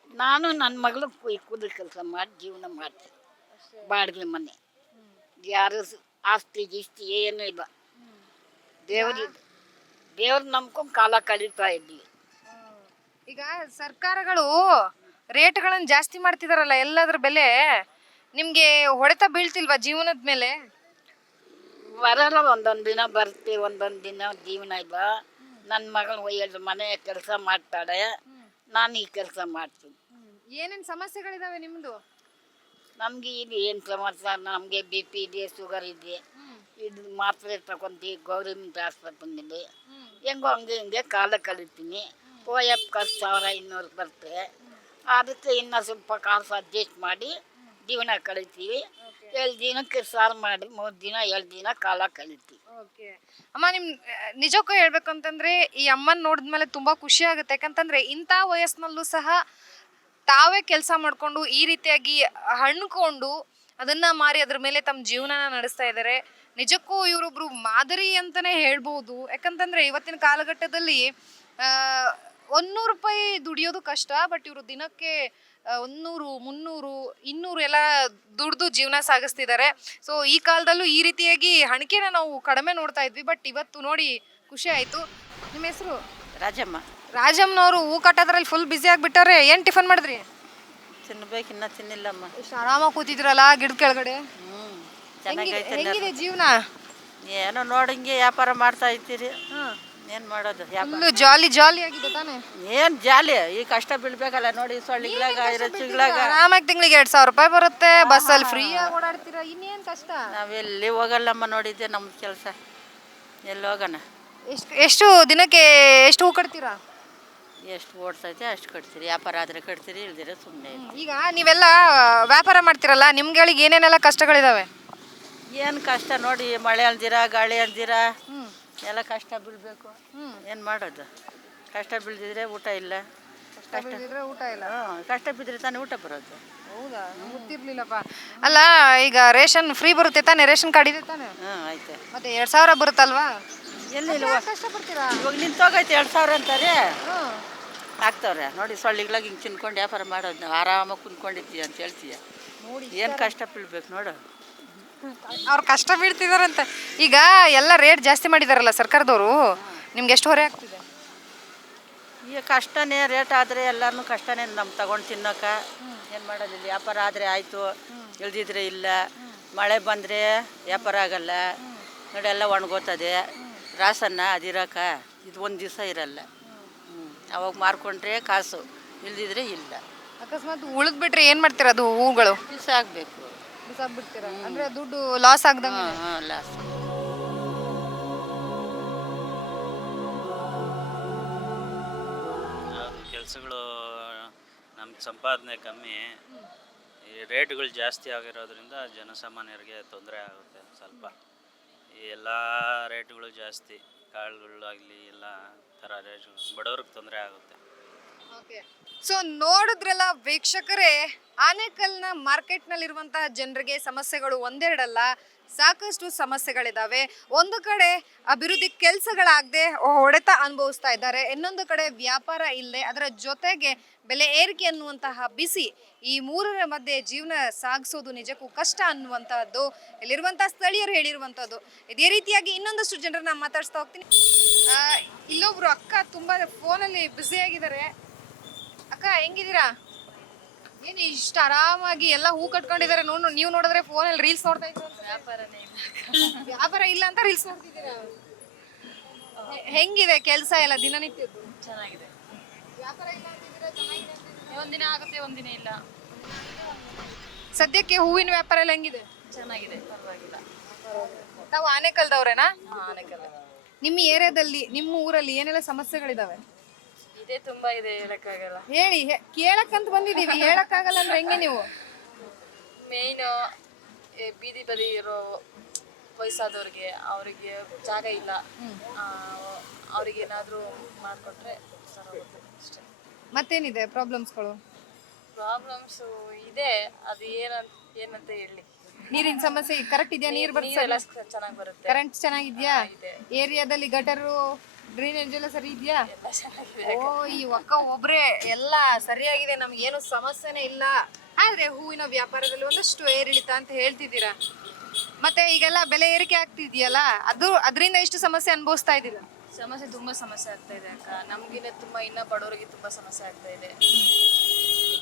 ನಾನು ನನ್ನ ಮಗಳು ಈ ಕುದುರೆ ಕೆಲಸ ಮಾಡಿ ಜೀವನ ಮಾಡ್ತೀನಿ. ಬಾಡಿಗೆ ಮನೆ. ಯಾರು ಆಸ್ತಿ ಗೀಸ್ತಿ ಏನು ಇಲ್ಲ. ದೇವರ ದೇವ್ರ ನಂಬ್ಕೊಂಡು ಕಾಲ ಕಳೀತಾ ಇದ್ವಿ ಈಗ ಸರ್ಕಾರಗಳು ರೇಟ್ಗಳನ್ನು ಜಾಸ್ತಿ ಮಾಡ್ತಿದಾರಲ್ಲ ಎಲ್ಲದ್ರ ಬೆಲೆ ನಿಮಗೆ ಹೊಡೆತ ಬೀಳ್ತಿಲ್ವಾ ಜೀವನದ ಮೇಲೆ? ಬರಲ್ಲ ಒಂದೊಂದು ದಿನ ಬರ್ತೀವಿ ಒಂದೊಂದು ದಿನ ಜೀವನ ಇಲ್ಲ ನನ್ನ ಮಗಳು ಎರಡು ಮನೆ ಕೆಲಸ ಮಾಡ್ತಾಳೆ ನಾನು ಈ ಕೆಲಸ ಮಾಡ್ತೀನಿ. ಏನೇನು ಸಮಸ್ಯೆಗಳಿದಾವೆ ನಿಮ್ಮದು ನಮಗೆ ಇಲ್ಲಿ ಏನು ಸಮಸ್ಯೆ ನಮಗೆ ಬಿ ಪಿ ಇದೆ ಶುಗರ್ ಇದೆ. ಇದು ಮಾತ್ರೆ ತಗೊಂತೀವಿ ಗೌರ್ಮೆಂಟ್ ಆಸ್ಪತ್ರೆಯಲ್ಲಿ ಹೆಂಗೋ ಹಂಗೆ ಹಿಂಗೆ ಕಾಲ ಕಳಿತೀನಿ. ಓಯಪ್ ಖರ್ಚು ಸಾವಿರ ಇನ್ನೂರು ಬರುತ್ತೆ. ಅದಕ್ಕೆ ಇನ್ನೂ ಸ್ವಲ್ಪ ಕಾಸು ಅಡ್ಜಸ್ಟ್ ಮಾಡಿ ಜೀವನ ಕಳಿತೀವಿ. ಏಳು ದಿನಕ್ಕೆ ಸಾರು ಮಾಡಿ ಮೂರು ದಿನ ಎರಡು ದಿನ ಕಾಲ ಕಳಿತೀವಿ ಓಕೆ. ಅಮ್ಮ ನಿಮ್ ನಿಜಕ್ಕೂ ಹೇಳ್ಬೇಕು ಅಂತಂದ್ರೆ ಈ ಅಮ್ಮನ್ ನೋಡಿದ್ಮೇಲೆ ತುಂಬಾ ಖುಷಿ ಆಗುತ್ತೆ. ಯಾಕಂತಂದ್ರೆ ಇಂಥ ವಯಸ್ಸಿನಲ್ಲೂ ಸಹ ತಾವೇ ಕೆಲಸ ಮಾಡ್ಕೊಂಡು ಈ ರೀತಿಯಾಗಿ ಹಣ್ಕೊಂಡು ಅದನ್ನ ಮಾರಿ ಅದ್ರ ಮೇಲೆ ತಮ್ಮ ಜೀವನನ ನಡೆಸ್ತಾ ಇದ್ದಾರೆ ನಿಜಕ್ಕೂ ಇವರೊಬ್ರು ಮಾದರಿ ಅಂತಾನೆ ಹೇಳ್ಬೋದು. ಯಾಕಂತಂದ್ರೆ ಇವತ್ತಿನ ಕಾಲಘಟ್ಟದಲ್ಲಿ ಆ, ಒಂದ್ನೂರು ರೂಪಾಯಿ ದುಡಿಯೋದು ಕಷ್ಟ ಬಟ್ ಇವರು ದಿನಕ್ಕೆ ಆ, ಒಂದ್ನೂರು ಮುನ್ನೂರು ಇನ್ನೂರು ಎಲ್ಲ ದುಡ್ದು ಜೀವನ ಸಾಗಿಸ್ತಿದ್ದಾರೆ. ಸೊ ಈ ಕಾಲದಲ್ಲೂ ಈ ರೀತಿಯಾಗಿ ಹಣಕೆನ ನಾವು ಕಡಿಮೆ ನೋಡ್ತಾ ಇದ್ವಿ ಬಟ್ ಇವತ್ತು ನೋಡಿ ಖುಷಿ ಆಯ್ತು. ನಿಮ್ಮ ಹೆಸರು? ರಾಜಮ್ಮ. ರಾಜಮ್ಮನವರು ಹೂ ಕಟ್ಟೋದ್ರಲ್ಲಿ ಫುಲ್ ಬ್ಯುಸಿ ಆಗಿಬಿಟ್ಟವ್ರೆ ಏನು ಟಿಫನ್ ಮಾಡಿದ್ರಿ? ತಿನ್ಬೇಕು ಇನ್ನ ತಿನ್ನಿಲ್ಲಮ್ಮ. ಎಷ್ಟು ಆರಾಮಾಗಿ ಕೂತಿದ್ರಲ್ಲ ಗಿಡದ ಕೆಳಗಡೆ? ಹ್ಞೂ ಹೆಂಗಿದೆ ಚೆನ್ನಾಗೈತೆ ಹೆಂಗಿದೆ ಜೀವನ? ಏನೋ ನೋಡಂಗೆ ವ್ಯಾಪಾರ ಮಾಡ್ತಾ ಇದ್ದೀರಿ. ಏನು ಮಾಡೋದು? ವ್ಯಾಪಾರ ಫುಲ್ಲು ಜಾಲಿ ಜಾಲಿ ಆಗಿದೆ ತಾನೇ? ಏನು ಜಾಲಿ ಈ ಕಷ್ಟ ಬೀಳ್ಬೇಕಲ್ಲ ನೋಡಿ ಸೊಳ್ಳಿಗ್ಲಾಗ ಇರಚ್ಚಿಗ್ಲಾಗ ಆರಾಮಾಗಿ ತಿಂಗಳಿಗೆ ಎರಡ್ ಸಾವಿರ ರೂಪಾಯಿ ಬರುತ್ತೆ ಬಸ್ಸಲ್ಲಿ ಫ್ರೀ ಆಗಿ ಓಡಾಡ್ತೀರಾ? ಇನ್ನೇನ್ ಕಷ್ಟ? ನಾವೆಲ್ಲಿ ಹೋಗಲ್ಲಮ್ಮ ನೋಡಿದ್ದೆ ನಮ್ಮ ಕೆಲಸ. ಎಲ್ಲಿ ಹೋಗೋಣ? ಎಷ್ಟು ಎಷ್ಟು ದಿನಕ್ಕೆ ಎಷ್ಟು ಹೂ ಕಟ್ತೀರಾ? ಎಷ್ಟು ಓಡ್ಸೈತೆ ಅಷ್ಟು ಕಟ್ತೀರಿ. ವ್ಯಾಪಾರ ಆದರೆ ಕಟ್ತೀರಿ ಇಲ್ದಿರ ಸುಮ್ಮನೆ ಈಗ ನೀವೆಲ್ಲ ವ್ಯಾಪಾರ ಮಾಡ್ತಿರಲ್ಲ ನಿಮ್ಗಳಿಗೆ ಏನೇನೆಲ್ಲ ಕಷ್ಟಗಳಿದಾವೆ? ಏನು ಕಷ್ಟ ನೋಡಿ ಮಳೆ ಅಂದಿರ ಗಾಳಿ ಅಂದಿರ ಎಲ್ಲ ಕಷ್ಟ ಬೀಳ್ಬೇಕು. ಏನು ಮಾಡೋದು? ಕಷ್ಟ ಬೀಳ್ದಿದ್ರೆ ಊಟ ಇಲ್ಲ. ಕಷ್ಟ ಊಟ ಇಲ್ಲ. ಹ್ಞೂ ಕಷ್ಟ ಬಿದ್ದರೆ ತಾನೇ ಊಟ ಬರೋದು. ಹೌದಾ? ಗೊತ್ತಿರ್ಲಿಲ್ಲಪ್ಪ. ಅಲ್ಲ ಈಗ ರೇಷನ್ ಫ್ರೀ ಬರುತ್ತೆ ತಾನೆ? ರೇಷನ್ ಕಾರ್ಡ್ ಇದೆ ತಾನೆ? ಹ್ಞೂ ಆಯ್ತು. ಮತ್ತೆ ಎರಡು ಸಾವಿರ ಬರುತ್ತಲ್ವಾ? ಎಲ್ಲಿ ಕಷ್ಟ ಕಷ್ಟಪಡ್ತೀರಾ ಇವಾಗ ನಿಂತೋಗೈತೆ ಎರಡು ಸಾವಿರ ಅಂತಾರೆ. ಆಗ್ತವ್ರೆ. ನೋಡಿ ಸೊಳ್ಳಿಗಳಾಗಿ ಹಿಂಗೆ ತಿನ್ಕೊಂಡು ವ್ಯಾಪಾರ ಮಾಡೋದು ನಾವು ಆರಾಮಾಗಿ ಕುಂದ್ಕೊಂಡಿದ್ದೀವಿ ಅಂತ ಹೇಳ್ತೀಯ. ಏನು ಕಷ್ಟ ಬೀಳ್ಬೇಕು ನೋಡು. ಅವ್ರು ಕಷ್ಟ ಬೀಳ್ತಿದಾರಂತೆ. ಈಗ ಎಲ್ಲ ರೇಟ್ ಜಾಸ್ತಿ ಮಾಡಿದಾರಲ್ಲ ಸರ್ಕಾರದವರು ನಿಮ್ಗೆ ಎಷ್ಟು ಹೊರೆ ಆಗ್ತಿದೆ? ಈಗ ಕಷ್ಟನೇ ರೇಟ್ ಆದರೆ ಎಲ್ಲರೂ ಕಷ್ಟನೇ ನಮ್ಮ ತಗೊಂಡು ತಿನ್ನೋಕೆ. ಏನು ಮಾಡೋದಿಲ್ಲ ವ್ಯಾಪಾರ ಆದರೆ ಆಯಿತು ಇಳ್ದಿದ್ರೆ ಇಲ್ಲ. ಮಳೆ ಬಂದರೆ ವ್ಯಾಪಾರ ಆಗಲ್ಲ. ನೋಡಿ ಎಲ್ಲ ಒಣಗೋತದೆ. ರಾಸನ್ನ ಅದಿರೋಕ ಇದು ಒಂದು ದಿವಸ ಇರಲ್ಲ. ಅವಾಗ ಮಾರ್ಕೊಂಡ್ರೆ ಕಾಸು ಇಲ್ದಿದ್ರೆ ಇಲ್ಲ. ಅಕಸ್ಮಾತ್ ಉಳಿದ್ಬಿಟ್ರೆ ಏನು ಮಾಡ್ತೀರ ಮಾಡ್ತೀರಾ ಅದು ಹೂಗಳು? ದಿವಸ ಆಗಬೇಕು. ಬಿಸಾಕ್ಬಿಡ್ತೀರಾ? ಅಂದ್ರೆ ದುಡ್ಡು ಲಾಸ್ ಆಗ್ದಂಗೆ? ಲಾಸ್ ಕೆಲಸಗಳು ನಮ್ಮ ಸಂಪಾದನೆ ಕಮ್ಮಿ. ಈ ರೇಟ್ಗಳು ಜಾಸ್ತಿ ಆಗಿರೋದ್ರಿಂದ ಜನಸಾಮಾನ್ಯರಿಗೆ ತೊಂದರೆ ಆಗುತ್ತೆ ಸ್ವಲ್ಪ. ಈ ಎಲ್ಲ ರೇಟ್ಗಳು ಜಾಸ್ತಿ ಕಾಳುಗಳಾಗಲಿ ಎಲ್ಲ ಥರ ರೇಟ್ಗಳು ಬಡವ್ರಿಗೆ ತೊಂದರೆ ಆಗುತ್ತೆ. ಸೊ ನೋಡಿದ್ರಲ್ಲ ವೀಕ್ಷಕರೇ, ಆನೇಕಲ್ನ ಮಾರ್ಕೆಟ್ನಲ್ಲಿರುವಂತಹ ಜನರಿಗೆ ಸಮಸ್ಯೆಗಳು ಒಂದೆರಡಲ್ಲ, ಸಾಕಷ್ಟು ಸಮಸ್ಯೆಗಳಿದಾವೆ. ಒಂದು ಕಡೆ ಅಭಿವೃದ್ಧಿ ಕೆಲಸಗಳಾಗದೆ ಹೊಡೆತ ಅನುಭವಿಸ್ತಾ ಇದ್ದಾರೆ. ಇನ್ನೊಂದು ಕಡೆ ವ್ಯಾಪಾರ ಇಲ್ಲದೆ ಅದರ ಜೊತೆಗೆ ಬೆಲೆ ಏರಿಕೆ ಅನ್ನುವಂತಹ ಬಿಸಿ ಈ ಮೂರರ ಮಧ್ಯೆ ಜೀವನ ಸಾಗಿಸೋದು ನಿಜಕ್ಕೂ ಕಷ್ಟ ಅನ್ನುವಂತಹದ್ದು ಇಲ್ಲಿರುವಂತಹ ಸ್ಥಳೀಯರು ಹೇಳಿರುವಂಥದ್ದು ಇದೇ ರೀತಿಯಾಗಿ ಇನ್ನೊಂದಷ್ಟು ಜನರನ್ನ ಮಾತಾಡ್ಸ್ತಾ ಹೋಗ್ತೀನಿ. ಇಲ್ಲೊಬ್ರು ಅಕ್ಕ ತುಂಬಾ ಫೋನಲ್ಲಿ ಬ್ಯುಸಿ ಆಗಿದ್ದಾರೆ. ಅಕ್ಕ ಹೆಂಗಿದ್ದೀರಾ? ಏನು ಇಷ್ಟು ಆರಾಮಾಗಿ ಎಲ್ಲ ಹೂ ಕಟ್ಕೊಂಡಿದ್ದಾರೆ ನೋಡು ನೀವು ನೋಡಿದ್ರೆ ಫೋನಲ್ಲಿ ರೀಲ್ಸ್ ನೋಡ್ತಾ ಇದ್ರು ವ್ಯಾಪಾರನೇ ಇಲ್ಲ ವ್ಯಾಪಾರ ಇಲ್ಲ ಅಂತ ರೀಲ್ಸ್ ನೋಡ್ತಿದ್ದೀರಾ? ಹೆ- ಹೆಂಗಿದೆ ಕೆಲಸ ಎಲ್ಲ ದಿನನಿತ್ಯ ಚೆನ್ನಾಗಿದೆ. ವ್ಯಾಪಾರ ಇಲ್ಲ ಅಂತಿದ್ದೀರಾ ಚೆನ್ನಾಗಿದೆ ಅಂತಿದ್ದೀರಾ? ಒಂದಿನ ಆಗುತ್ತೆ ಒಂದಿನ ಇಲ್ಲ. ಸದ್ಯಕ್ಕೆ ಹೂವಿನ ವ್ಯಾಪಾರ ಎಲ್ಲ ಹೆಂಗಿದೆ? ಚೆನ್ನಾಗಿದೆ ಪರವಾಗಿಲ್ಲ. ತಾವು ಆನೆಕಲ್ದವ್ರೇನಾ? ಹಾಂ ಆನೆಕಲ್ಲ. ನಿಮ್ಮ ಏರಿಯಾದಲ್ಲಿ ನಿಮ್ಮ ಊರಲ್ಲಿ ಏನೆಲ್ಲ ಸಮಸ್ಯೆಗಳಿದಾವೆ? ಇದೇ ತುಂಬಾ ಇದೆ ಹೇಳಕ್ಕಾಗಲ್ಲ. ಹೇಳಿ ಹೆ- ಕೇಳಕ್ಕಂತ ಬಂದಿದೀವಿ ಹೇಳಕ್ಕಾಗಲ್ಲ ಅಂದ್ರೆ ಹೆಂಗೆ ನೀವು? ಮೇಯ್ನು ಬೀದಿ ಬದಿ ಇರೋ ವಯಸ್ಸಾದವ್ರಿಗೆ ಅವರಿಗೆ ಜಾಗ ಇಲ್ಲ. ಅವ್ರಿಗೆ ಏನಾದರೂ ಮಾಡಿಕೊಟ್ರೆ ಅಷ್ಟೇ. ಮತ್ತೇನಿದೆ ಪ್ರಾಬ್ಲಮ್ಸ್ಗಳು ಪ್ರಾಬ್ಲಮ್ಸು ಇದೆ ಅದು ಏನಂತ ಏನಂತ ಹೇಳಿ. ನೀರಿನ ಸಮಸ್ಯೆ ಕರೆಕ್ಟ್ ಇದೆಯಾ? ನೀರು ನೀರೆಲ್ಲ ಚೆನ್ನಾಗಿ ಬರುತ್ತೆ. ಕರೆಂಟ್ ಚೆನ್ನಾಗಿದ್ಯಾ. ಏರಿಯಾದಲ್ಲಿ ಗಟರು ಡ್ರೈನೇಜ್ ಎಲ್ಲ ಸರಿ ಇದೆಯಾ? ಓ ಈ ಒಕ್ಕ ಒಬ್ರೆ. ಎಲ್ಲ ಸರಿಯಾಗಿದೆ. ನಮ್ಗೆ ಏನು ಸಮಸ್ಯೆನೇ ಇಲ್ಲ. ಆದ್ರೆ ಹೂವಿನ ವ್ಯಾಪಾರದಲ್ಲಿ ಒಂದಷ್ಟು ಏರಿಳಿತ ಅಂತ ಹೇಳ್ತಿದ್ದೀರಾ? ಮತ್ತೆ ಈಗೆಲ್ಲ ಬೆಲೆ ಏರಿಕೆ ಆಗ್ತಿದ್ಯಲ್ಲ? ಅದು ಅದರಿಂದ ಎಷ್ಟು ಸಮಸ್ಯೆ ಅನುಭವಿಸ್ತಾ ಇದ್ದೀರಾ? ಸಮಸ್ಯೆ ತುಂಬಾ ಸಮಸ್ಯೆ ಆಗ್ತಾ ಇದೆ ಅಕ್ಕ. ನಮ್ಗಿನ್ನ ತುಂಬಾ ಇನ್ನ ಬಡವರಿಗೆ ತುಂಬಾ ಸಮಸ್ಯೆ ಆಗ್ತಾ ಇದೆ.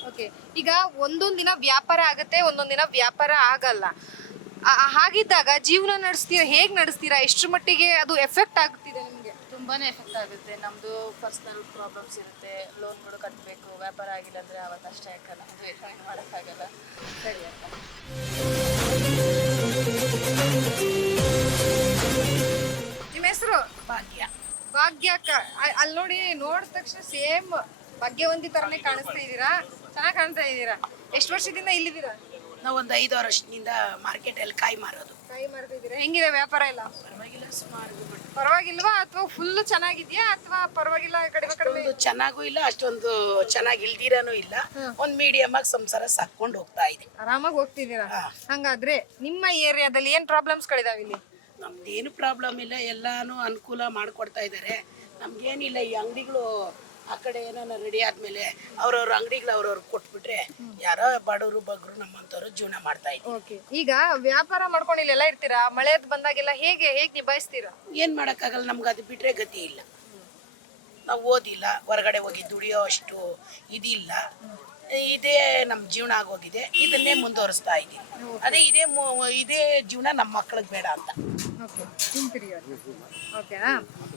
ಓಕೆ. ಈಗ ಒಂದೊಂದ್ ದಿನ ವ್ಯಾಪಾರ ಆಗತ್ತೆ ಒಂದೊಂದ್ ದಿನ ವ್ಯಾಪಾರ ಆಗಲ್ಲ. ಆ- ಆ- ಹಾಗಿದ್ದಾಗ ಜೀವನ ನಡೆಸ್ತೀರಾ? ಹೇಗ್ ನಡೆಸ್ತೀರಾ? ಎಷ್ಟ್ರ ಮಟ್ಟಿಗೆ ಅದು ಎಫೆಕ್ಟ್ ಆಗ್ತಿದೆ ನಿಮ್ಗೆ? ತುಂಬಾನೇ ಎಫೆಕ್ಟ್ ಆಗುತ್ತೆ. ನಮ್ದು ಪರ್ಸನಲ್ ಪ್ರಾಬ್ಲಮ್ಸ್ ಇರುತ್ತೆ. ಲೋನ್ಗಳು ಕಟ್ಟಬೇಕು ವ್ಯಾಪಾರ ಆಗಿಲ್ಲ ಅಂದ್ರೆ ಅವತ್ತು ಅಷ್ಟೇ ಹಾಕಲ್ಲ ಅದು ಏನು ಮಾಡೋಕ್ಕಾಗಲ್ಲ. ಸರಿ ಅಕ್ಕ ನಿಮ್ಮ ಹೆಸರು? ಭಾಗ್ಯ. ಭಾಗ್ಯ ಅಕ್ಕ. ಅಲ್ಲಿ ನೋಡಿ ನೋಡಿದ ತಕ್ಷಣ ಸೇಮ್ ಭಾಗ್ಯವಂತಿ ತರನೇ ಕಾಣಿಸ್ತಾ ಇದ್ದೀರಾ? ಚೆನ್ನಾಗಿ ಕಾಣ್ತಾ ಇದ್ದೀರಾ? ಎಷ್ಟು ವರ್ಷದಿಂದ ಇಲ್ಲಿದ್ದೀರಾ? ನಾವು ಒಂದು ಐದು ವರ್ಷದಿಂದ ಮಾರ್ಕೆಟಲ್ಲಿ ಕಾಯಿ ಮಾರೋದು. ಕಾಯಿ ಮಾರ್ತಿದ್ದೀರಾ ಹೆಂಗಿದೆ ವ್ಯಾಪಾರ ಎಲ್ಲ? ಪರವಾಗಿಲ್ಲ ಸುಮಾರು ಪರವಾಗಿಲ್ವಾ? ಅಥವಾ ಫುಲ್ ಚೆನ್ನಾಗಿದ್ಯಾ? ಅಥವಾ ಪರವಾಗಿಲ್ಲ ಕಡಿಮೆ ಕಡಿಮೆ? ಅಷ್ಟೊಂದು ಚೆನ್ನಾಗೂ ಇಲ್ಲ ಅಷ್ಟೊಂದು ಚೆನ್ನಾಗಿ ಇಲ್ದಿರಾನು ಇಲ್ಲ. ಒಂದು ಮೀಡಿಯಮ್ ಆಗಿ ಸಂಸಾರ ಸಾಕೊಂಡು ಹೋಗ್ತಾ ಇದೆ. ಆರಾಮಾಗಿ ಹೋಗ್ತಿದ್ದೀರಾ? ಹಂಗಾದ್ರೆ ನಿಮ್ಮ ಏರಿಯಾದಲ್ಲಿ ಏನ್ ಪ್ರಾಬ್ಲಮ್ಸ್ಗಳಿದಾವೆ ಇಲ್ಲಿ? ನಮ್ದೇನು ಪ್ರಾಬ್ಲಮ್ ಇಲ್ಲ ಎಲ್ಲಾನು ಅನುಕೂಲ ಮಾಡಿಕೊಡ್ತಾ ಇದ್ದಾರೆ ನಮ್ಗೇನಿಲ್ಲ ಈ ಅಂಗಡಿಗಳು ಆ ಕಡೆ ಏನೋ ರೆಡಿ ಆದ್ಮೇಲೆ ಅವ್ರವ್ರ ಅಂಗಡಿಗಳು ಅವ್ರವ್ರು ಕೊಟ್ಬಿಟ್ರೆ ಯಾರೋ ಬಡವರು ಬಗ್ರು ನಮ್ಮಂತವ್ರು ಜೀವನ ಮಾಡ್ತಾ ಇದ್ರು ಓಕೆ ಈಗ ವ್ಯಾಪಾರ ಮಾಡ್ಕೊಂಡು ಇಲ್ಲೆಲ್ಲ ಇರ್ತೀರಾ? ಮಳೆ ಬಂದಾಗೆಲ್ಲ ಹೇಗೆ ಹೇಗೆ ನಿಭಾಯಿಸ್ತೀರಾ? ಏನು ಮಾಡೋಕ್ಕಾಗಲ್ಲ ನಮ್ಗೆ ಅದು ಬಿಟ್ರೆ ಗತಿ ಇಲ್ಲ. ನಾವು ಓದಿಲ್ಲ ಹೊರಗಡೆ ಹೋಗಿ ದುಡಿಯೋ ಅಷ್ಟು ಇದಿಲ್ಲ. ಇದೇ ನಮ್ಮ ಜೀವನ ಆಗೋಗಿದೆ. ಇದನ್ನೇ ಮುಂದುವರಿಸ್ತಾ ಇದ್ದೀವಿ ಅದೇ ಇದೇ ಮು- ಇದೇ ಜೀವನ ನಮ್ಮ ಮಕ್ಳಿಗೆ ಬೇಡ ಅಂತ. ಓಕೆನಾ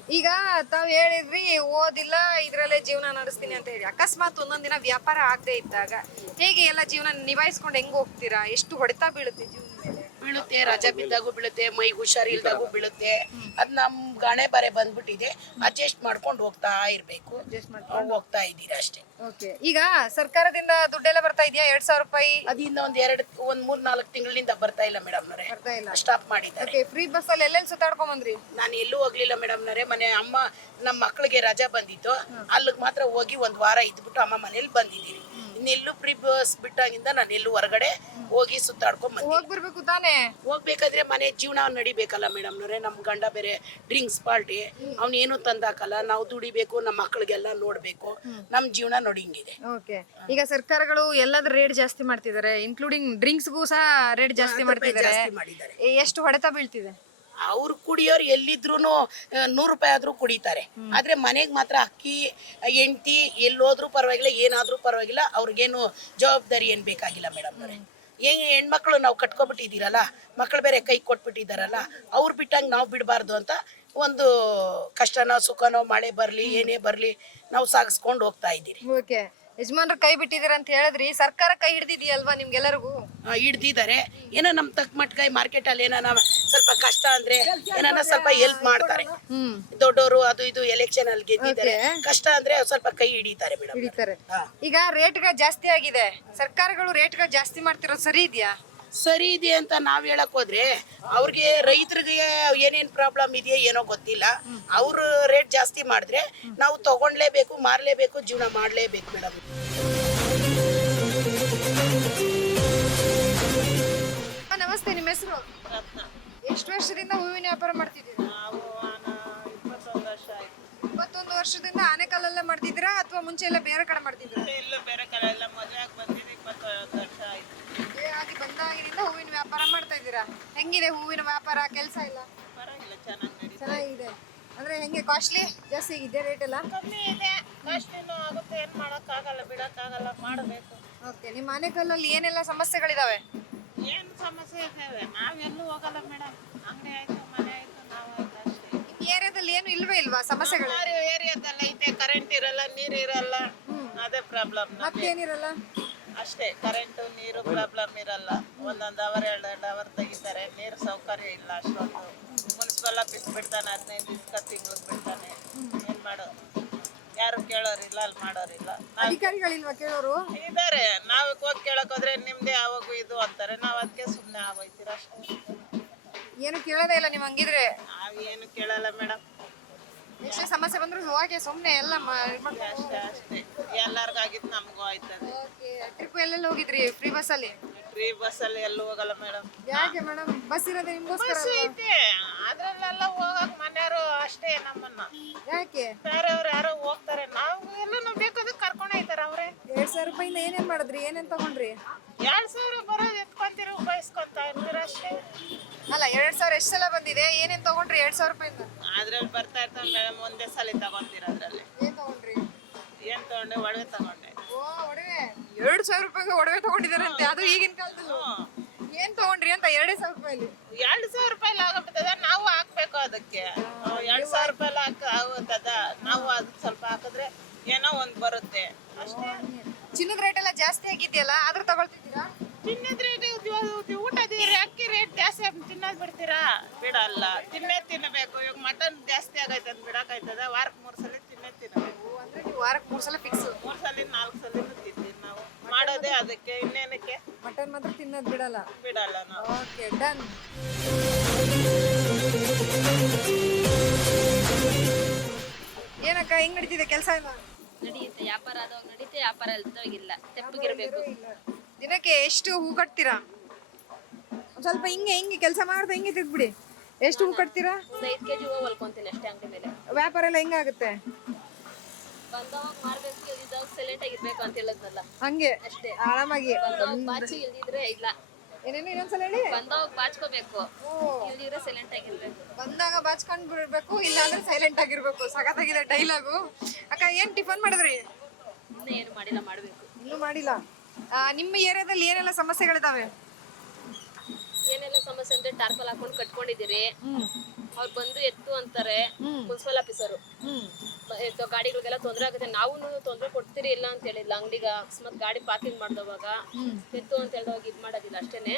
ಈಗ ತಾವ್ ಹೇಳಿದ್ರಿ ಓದಿಲ್ಲ ಇದ್ರಲ್ಲೇ ಜೀವನ ನಡೆಸ್ತೀನಿ ಅಂತ ಹೇಳಿ. ಅಕಸ್ಮಾತ್ ಒಂದೊಂದ್ ದಿನ ವ್ಯಾಪಾರ ಆಗದೆ ಇದ್ದಾಗ ಹೇಗೆ ಎಲ್ಲ ಜೀವನ ನಿಭಾಯಿಸ್ಕೊಂಡು ಹೆಂಗ್ ಹೋಗ್ತೀರಾ? ಎಷ್ಟು ಹೊಡೆತ ಬೀಳುತ್ತೆ ಜೀವನ ಮೇಲೆ ಬೀಳುತ್ತೆ ರಜಾ ಬಿದ್ದಾಗೂ ಬೀಳುತ್ತೆ ಮೈಗೆ ಹುಷಾರಿಲ್ದಾಗೂ ಬೀಳುತ್ತೆ. ಅದು ಗಣೆ ಬರೆ ಬಂದ್ಬಿಟ್ಟಿದೆ ಅಡ್ಜಸ್ಟ್ ಮಾಡ್ಕೊಂಡು ಹೋಗ್ತಾ ಇರಬೇಕು. ಹೋಗ್ತಾ ಇದ್ದೀರಾ ಅಷ್ಟೇ. ಓಕೆ ಈಗ ಸರ್ಕಾರದಿಂದ ದುಡ್ಡೆಲ್ಲ ಬರ್ತಾ ಇದೆಯಾ? ಎರಡ್ ಸಾವಿರ ರೂಪಾಯಿ? ಅದಿಂದ ಒಂದ್ ಎರಡ್ ಒಂದ್ ಮೂರ್ ನಾಲ್ಕು ತಿಂಗಳಿಂದ ಬರ್ತಾ ಇಲ್ಲ ಮೇಡಮ್ ನರೇ ಬರ್ತಾ ಇಲ್ಲ. ಸ್ಟಾಪ್ ಮಾಡಿದ್ದಾರೆ. ಓಕೆ ಫ್ರೀ ಬಸ್ ಅಲ್ಲಿ ಎಲ್ಲೆಲ್ಲಿ ಸುತ್ತಾಡ್ಕೊಂಡ್ ಬಂದ್ರಿ? ನಾನು ಎಲ್ಲೂ ಹೋಗ್ಲಿಲ್ಲ ಮೇಡಮ್ ನರೇ ಮನೆ ಅಮ್ಮ ನಮ್ಮ ಮಕ್ಕಳಿಗೆ ರಜಾ ಬಂದಿತ್ತು. ಅಲ್ಲಿಗೆ ಮಾತ್ರ ಹೋಗಿ ಒಂದ್ ವಾರ ಇದ್ಬಿಟ್ಟು ಅಮ್ಮ ಮನೇಲಿ ಬಂದಿದ್ದೀನಿ ಇನ್ನೆಲ್ಲೂ ಫ್ರೀ ಬಸ್ ಬಿಟ್ಟಾಗಿಂದ ನಾನು ಎಲ್ಲೂ ಹೊರಗಡೆ ಹೋಗಿ ಸುತ್ತಾಡ್ಕೊಂಡ್ ಹೋಗ್ ಬರ್ಬೇಕು ತಾನೇ? ಹೋಗ್ಬೇಕಾದ್ರೆ ಮನೆ ಜೀವನ ನಡಿಬೇಕಲ್ಲ ಮೇಡಮ್ನವ್ರೆ ನಮ್ ಗಂಡ ಬೇರೆ ಡ್ರಿಂಕ್ಸ್ ಪಾರ್ಟಿ ಏನು ತಂದಾಕಲ್ಲ ನಾವು ದುಡಿಬೇಕು ನಮ್ಮ ಮಕ್ಕಳಿಗೆಲ್ಲ ನೋಡ್ಬೇಕು. ನಮ್ಮ ಜೀವನ ನೋಡಿಂಗಿದೆ. ಓಕೆ. ಈಗ ಸರ್ಕಾರಗಳು ಎಲ್ಲದ್ರ ರೇಟ್ ಜಾಸ್ತಿ ಮಾಡ್ತಿದ್ದಾರೆ ಇನ್ಕ್ಲೂಡಿಂಗ್ ಡ್ರಿಂಕ್ಸ್ಗೂ ಸಹ ರೇಟ್ ಜಾಸ್ತಿ ಮಾಡ್ತಿದ್ದಾರೆ ಜಾಸ್ತಿ ಮಾಡಿದ್ದಾರೆ. ಎಷ್ಟು ಹೊಡೆತ ಬೀಳ್ತಿದೆ? ಅವ್ರು ಕುಡಿಯೋರು ಎಲ್ಲಿದ್ರು ನೂರು ರೂಪಾಯಿ ಆದ್ರೂ ಕುಡಿತಾರೆ. ಆದ್ರೆ ಮನೆಗೆ ಮಾತ್ರ ಅಕ್ಕಿ ಎಂಟಿ ಎಲ್ಲೋದ್ರೂ ಪರವಾಗಿಲ್ಲ ಏನಾದರೂ ಪರವಾಗಿಲ್ಲ ಅವ್ರಿಗೇನು ಜವಾಬ್ದಾರಿ ಏನ್ ಬೇಕಾಗಿಲ್ಲ ಮೇಡಮ್ ಹೆಂಗೆ ಹೆಣ್ಮಕ್ಳು ನಾವು ಕಟ್ಕೊಬಿಟ್ಟಿದ್ದೀರಲ್ಲ ಮಕ್ಕಳು ಬೇರೆ ಕೈ ಕೊಟ್ಬಿಟ್ಟಿದ್ದಾರಲ್ಲ ಅವ್ರು ಬಿಟ್ಟಂಗೆ ನಾವು ಬಿಡಬಾರ್ದು ಅಂತ ಒಂದು ಕಷ್ಟನೋ ಸುಖನೋ ಮಳೆ ಬರಲಿ ಏನೇ ಬರಲಿ ನಾವು ಸಾಗಿಸ್ಕೊಂಡು ಹೋಗ್ತಾ ಇದ್ದೀರಿ. ಓಕೆ. ಯಜಮಾನ್ರು ಕೈ ಬಿಟ್ಟಿದ್ದೀರ ಅಂತ ಹೇಳಿದ್ರಿ ಸರ್ಕಾರ ಕೈ ಹಿಡ್ದಿದ್ಯಲ್ವಾ ನಿಮ್ಗೆಲ್ಲರಿಗೂ? ಹಿಡ್ದಿದ್ದಾರೆ. ಏನೋ ನಮ್ಮ ತಕ್ಕ ಮಟ್ಕಾಯಿ ಮಾರ್ಕೆಟಲ್ಲಿ ಏನಾನ ಸ್ವಲ್ಪ ಕಷ್ಟ ಅಂದ್ರೆ ಏನಾನ ಸ್ವಲ್ಪ ಹೆಲ್ಪ್ ಮಾಡ್ತಾರೆ. ದೊಡ್ಡವರು ಅದು ಇದು ಎಲೆಕ್ಷನ್ ಅಲ್ಲಿ ಗೆದ್ದಿದ್ದಾರೆ. ಕಷ್ಟ ಅಂದ್ರೆ ಸ್ವಲ್ಪ ಕೈ ಹಿಡಿತಾರೆ ಮೇಡಮ್. ಹಿಡಿತಾರೆ. ಈಗ ರೇಟ್ಗಳು ಜಾಸ್ತಿ ಆಗಿದೆ. ಸರ್ಕಾರಗಳು ರೇಟ್ಗಳು ಜಾಸ್ತಿ ಮಾಡ್ತಿರೋದು ಸರಿ ಇದೆಯಾ? ಸರಿ ಇದೆ ಅಂತ ನಾವ್ ಹೇಳಕ್ ಹೋದ್ರೆ ಅವ್ರಿಗೆ ರೈತರಿಗೆ ಏನೇನ್ ಪ್ರಾಬ್ಲಮ್ ಇದೆಯೋ ಏನೋ ಗೊತ್ತಿಲ್ಲ. ಅವ್ರ ರೇಟ್ ಜಾಸ್ತಿ ಮಾಡಿದ್ರೆ ನಾವು ತಗೊಂಡ್ಲೇಬೇಕು ಮಾರ್ಲೇಬೇಕು ಜೀವನ ಮಾಡ್ಲೇಬೇಕು ಮೇಡಮ್ ನಮಸ್ತೆ ನಿಮ್ಮ ಹೆಸರು? ಎಷ್ಟು ವರ್ಷದಿಂದ ಹೂವಿನ ವ್ಯಾಪಾರ ಮಾಡ್ತಿದ್ದೀರಾ? ಇಪ್ಪತ್ತೊಂದು ವರ್ಷದಿಂದ ಆನೆಕಲ್ಲಲ್ಲೇ ಮಾಡ್ತಿದ್ದೀರಾ ಅಥವಾ ಮುಂಚೆ ಎಲ್ಲ ಬೇರೆ ಕಡೆ ಮಾಡ್ತಿದ್ದೀರಾ? ಇಲ್ಲ ಬೇರೆ ಕಡೆ ಎಲ್ಲ ಮದುವೆ ಆಗಿ ಬಂದಿದ್ದು ಇಪ್ಪತ್ತೊಂದು ವರ್ಷ ಆಯ್ತು. ಆಗಿ ಬಂದಾಗಿನಿಂದ ಹೂವಿನ ವ್ಯಾಪಾರ ಮಾಡ್ತಾ ಇದ್ದೀರಾ? ಹೆಂಗಿದೆ ಹೂವಿನ ವ್ಯಾಪಾರ? ಕೆಲಸ ಇಲ್ಲ? ಪರವಾಗಿಲ್ಲ ಚೆನ್ನಾಗಿ ಚೆನ್ನಾಗಿದೆ. ಅಂದ್ರೆ ಹೆಂಗೆ ಕಾಸ್ಟ್ಲಿ ಜಾಸ್ತಿ ಇದೆ ರೇಟ್ ಎಲ್ಲ? ಕಮ್ಮಿ ಇದೆ. ಕಷ್ಟನೂ ಆಗುತ್ತೆ ಏನು ಮಾಡೋಕ್ಕಾಗಲ್ಲ ಬಿಡೋಕ್ಕಾಗಲ್ಲ ಮಾಡಬೇಕು. ಓಕೆ ನಿಮ್ಮ ಆನೆಕಲ್ಲಲ್ಲಿ ಏನೆಲ್ಲ ಸಮಸ್ಯೆಗಳಿದಾವೆ? ಏನು ಸಮಸ್ಯೆ ಇದ್ದಾವೆ? ನಾವೆಲ್ಲೂ ಹೋಗಲ್ಲ ಮೇಡಮ್ ಅಂಗಡಿ ಆಯ್ತು ಮನೆ ಆಯ್ತು ನಾವು ಆಯ್ತು ಅಷ್ಟೇ. ಈ ಏರಿಯಾದಲ್ಲಿ ಏನು ಇಲ್ವೇ ಇಲ್ವಾ ಸಮಸ್ಯೆಗಳು? ಏರಿಯಾದಲ್ಲಿ ಐತೆ ಕರೆಂಟ್ ಇರಲ್ಲ ನೀರು ಇರಲ್ಲ. ಅದೇ ಪ್ರಾಬ್ಲಮ್ ಮತ್ತೇನಿರಲ್ಲ? ಅಷ್ಟೇ ಕರೆಂಟು ನೀರು ಪ್ರಾಬ್ಲಮ್ ಇರಲ್ಲ. ಒಂದೊಂದು ಅವರ್ ಎರಡು ಎರಡು ಅವರ್ ತೆಗಿತಾರೆ. ನೀರು ಸೌಕರ್ಯ ಇಲ್ಲ ಅಷ್ಟೊಂದು. ಮುನ್ಸಿಪಲ್ ಆಫೀಸ್ ಬಿಡ್ತಾನೆ ಹದಿನೈದು ದಿವಸ ತಿಂಗಳಿಗೆ ಬಿಡ್ತಾನೆ. ಏನು ಮಾಡೋ? ಯಾರು ಕೇಳೋರಿಲ್ಲ ಅಲ್ಲಿ ಮಾಡೋರಿಲ್ಲ ಅಧಿಕಾರಿಗಳಿಲ್ವಾ ಕೇಳೋರು? ಇದಾರೆ. ನಾವು ಹೋಗಿ ಕೇಳಕ್ ಹೋದ್ರೆ ನಿಮ್ದೇ ಯಾವಾಗೂ ಇದು ಅಂತಾರೆ. ನಾವು ಅದಕ್ಕೆ ಸುಮ್ಮನೆ ಆಗೋಯ್ತೀರ ಅಷ್ಟೇ. ಏನು ಕೇಳೋದೇ ಇಲ್ಲ ನೀವು ಹಂಗಿದ್ರೆ. ನಾವು ಏನು ಕೇಳಲ್ಲ ಮೇಡಮ್. ಎಷ್ಟೇ ಸಮಸ್ಯೆ ಬಂದ್ರು ಹೋಗಿ ಸುಮ್ಮನೆ ಎಲ್ಲ ಅಷ್ಟೇ ಎಲ್ಲರಿಗೂ ಆಗಿತ್ತು ನಮಗೂ ಆಯ್ತದೆ. ಟ್ರಿಪ್ ಎಲ್ಲೆಲ್ಲಿ ಹೋಗಿದ್ರಿ? ಫ್ರೀ ಬಸ್ಸಲ್ಲಿ ಫ್ರೀ ಬಸ್ಸಲ್ಲಿ ಎಲ್ಲೂ ಹೋಗಲ್ಲ ಮೇಡಮ್ ಯಾಕೆ ಮೇಡಮ್ ಬಸ್ ಇರೋದೇ ನಿಮ್ಗೋಸ್ಕರ ಬಸ್ ಐತೆ. ಅದ್ರಲ್ಲೆಲ್ಲ ಹೋಗಕ್ ಮನೆಯವರು ಅಷ್ಟೇ ನಮ್ಮನ್ನ. ಯಾಕೆ? ಬೇರೆಯವ್ರು ಯಾರೋ ಹೋಗ್ತಾರೆ. ನಾವು ಎಲ್ಲನೂ ಬೇಕಾದ್ರೆ ಕರ್ಕೊಂಡು ಹೋಯ್ತಾರೆ ಅವ್ರೆ. ಎರಡ್ ಸಾವಿರ ರೂಪಾಯಿಂದ ಏನೇನ್ ಮಾಡಿದ್ರಿ? ಏನೇನ್ ತಗೊಂಡ್ರಿ? ಎರಡ್ ಸಾವಿರ ಬರೋದು ಎತ್ಕೊಂತೀರಿ ಬಯಸ್ಕೊಂತ ಇರ್ತೀರ ಅಷ್ಟೇ. ಅಲ್ಲ ಎರಡ್ ಸಾವಿರ ಎಷ್ಟು ಸಲ ಬಂದಿದೆ? ಏನೇನ್ ತಗೊಂಡ್ರಿ ಎರಡ್ ಸಾವಿರ ರೂಪಾಯಿಂದ? ಅದ್ರಲ್ಲಿ ಬರ್ತಾ ಇರ್ತಾವೆ ಮೇಡಮ್ ಒಂದೇ ಸಲ ತಗೊಂತೀರ ಅದ್ರಲ್ಲಿ. ಏನ್ ತಗೊಂಡ್ರಿ? ಏನ್ ತಗೊಂಡೆ ಒಡವೆ ತಗೊಂಡೆ. ಎರಡ್ ಸಾವಿರ ರೂಪಾಯಿಗೆ ಒಡವೆ ತಗೊಂಡಿದಾರಂತೆ ಅದು ಈಗಿನ ಕಾಲದಲ್ಲಿ. ಏನ್ ತಗೊಂಡ್ರಿ ಅಂತ ಎರಡೇ ಸಾವಿರ ರೂಪಾಯಿ ಎರಡು ಸಾವಿರ ರೂಪಾಯಿ ಆಗಬಿಟ್ಟದ ನಾವು ಹಾಕ್ಬೇಕು ಅದಕ್ಕೆ. ಎರಡ್ ಸಾವಿರ ರೂಪಾಯಿ ಹಾಕ ಆಗುತ್ತದ ನಾವು ಅದಕ್ಕೆ ಸ್ವಲ್ಪ ಹಾಕಿದ್ರೆ ಏನೋ ಒಂದ್ ಬರುತ್ತೆ. ಅಷ್ಟೇ. ಚಿನ್ನದ ರೇಟ್ ಎಲ್ಲ ಜಾಸ್ತಿ ಆಗಿದೆಯಲ್ಲ ಆದ್ರೂ ತಗೊಳ್ತಿದ್ದೀರಾ? ಚಿನ್ನದ ರೇಟ್ ಊಟದ ಅಕ್ಕಿ ರೇಟ್ ಜಾಸ್ತಿ ಆಗಿ ತಿನ್ನೋದ್ ಬಿಡ್ತೀರಾ? ಬಿಡಲ್ಲ. ತಿನ್ನೇ ತಿನ್ನಬೇಕು. ಇವಾಗ ಮಟನ್ ಜಾಸ್ತಿ ಆಗೈತೆ ಅಂತ ಬಿಡಕ್ಕಾಯ್ತದ ವಾರಕ್ಕೆ ಮೂರ್ ಸಲ ವಾರಕ್ಕೆ ಮೂರು ಸಲ ಫಿಕ್ಸ್ ಮೂರು ಸಲ ನಾಲ್ಕು ಸಲ ತಿಂತೀವಿ ನಾವು. ಮಾಡೋದೇ ಅದಕ್ಕೆ ಇನ್ನೇನಕ್ಕೆ? ಮಟನ್ ಮಾತ್ರ ತಿನ್ನೋದು ಬಿಡಲ್ಲ? ಬಿಡಲ್ಲ ನಾವು. Okay done. ಏನಕ್ಕ ಹೆಂಗ್ ನಡೀತಿದೆ ಕೆಲಸ ಎಲ್ಲ? ನಡೆಯುತ್ತೆ ವ್ಯಾಪಾರ ಆದವಾಗ ನಡೀತೆ ವ್ಯಾಪಾರ ಇಲ್ಲ ತೆಪ್ಪಗಿರ್ಬೇಕು. ದಿನಕ್ಕೆ ಎಷ್ಟು ಹೂ ಕಟ್ತೀರಾ ಒಂದ್ ಸ್ವಲ್ಪ ಹಿಂಗೆ ಹಿಂಗೆ ಕೆಲಸ ಮಾಡ್ದೆ ಹಿಂಗೆ ತಿದ್ಬಿಡಿ ಎಷ್ಟು ಹೂ ಕಟ್ತೀರಾ? ಐದು ಕೆಜಿ ಹೂ ಹೊಲ್ಕೊಂತೀನಿ ಅಷ್ಟೇ ಅಂಗಡಿ ಮೇಲೆ. ವ್ಯಾಪಾರ ಎಲ್ಲ ಹೆಂಗಾಗುತ್ತೆ? ಬಂದವಾಗ ಮಾರ್ಬೇಕು ಇಲ್ದಿದ್ದಾಗ ಸೈಲೆಂಟ್ ಆಗಿರ್ಬೇಕು ಅಂತ ಹೇಳದ್ನಲ್ಲ. ಹಂಗೆ. ಅಷ್ಟೇ. ಆರಾಮಾಗಿ. ಬಂದವಾಗ ಬಾಚಿ ಇಲ್ದಿದ್ರೆ ಇಲ್ಲ. ಏನೇನು ಇನ್ನೊಂದ್ಸಲ ಹೇಳಿ? ಬಂದವಾಗ ಬಾಚ್ಕೋಬೇಕು. ಇಲ್ದಿದ್ರೆ ಸೈಲೆಂಟ್ ಆಗಿರ್ಬೇಕು ಬಂದಾಗ ಬಾಚ್ಕೊಂಡ್ ಬಿಡ್ಬೇಕು ಇಲ್ಲಾಂದ್ರೆ ಸೈಲೆಂಟ್ ಆಗಿರ್ಬೇಕು. ಸಖತ್ತಾಗಿದೆ ಡೈಲಾಗು ಅಕ್ಕ ಏನ್ ಟಿಫನ್ ಮಾಡಿದ್ರಿ? ಇನ್ನೂ ಏನು ಮಾಡಿಲ್ಲ ಮಾಡಬೇಕು. ಇನ್ನೂ ಮಾಡಿಲ್ಲ. ಆ, ನಿಮ್ಮ ಏರಿಯಾದಲ್ಲಿ ಏನೆಲ್ಲ ಸಮಸ್ಯೆಗಳಿದಾವೆ? ಸಮಸ್ಯೆ ಅಂದ್ರೆ ಟಾರ್ಪಲ್ ಹಾಕೊಂಡು ಕಟ್ಕೊಂಡಿದ್ದೀರಿ. ಅವ್ರು ಬಂದು ಎತ್ತು ಅಂತಾರೆ. Municipal officer. ಗಾಡಿಗಳಿಗೆಲ್ಲ ತೊಂದರೆ ಆಗುತ್ತೆ. ನಾವು ತೊಂದರೆ ಕೊಡ್ತೀರಿ ಇಲ್ಲ ಅಂತ ಹೇಳಿಲ್ಲ. ಅಂಗಡಿಗ ಅಕಸ್ಮಾತ್ ಗಾಡಿ ಪಾರ್ಕಿಂಗ್ ಮಾಡ್ದವಾಗ ಎತ್ತು ಅಂತ ಹೇಳಿದಾಗ ಇದು ಮಾಡೋದಿಲ್ಲ ಅಷ್ಟೇನೆ.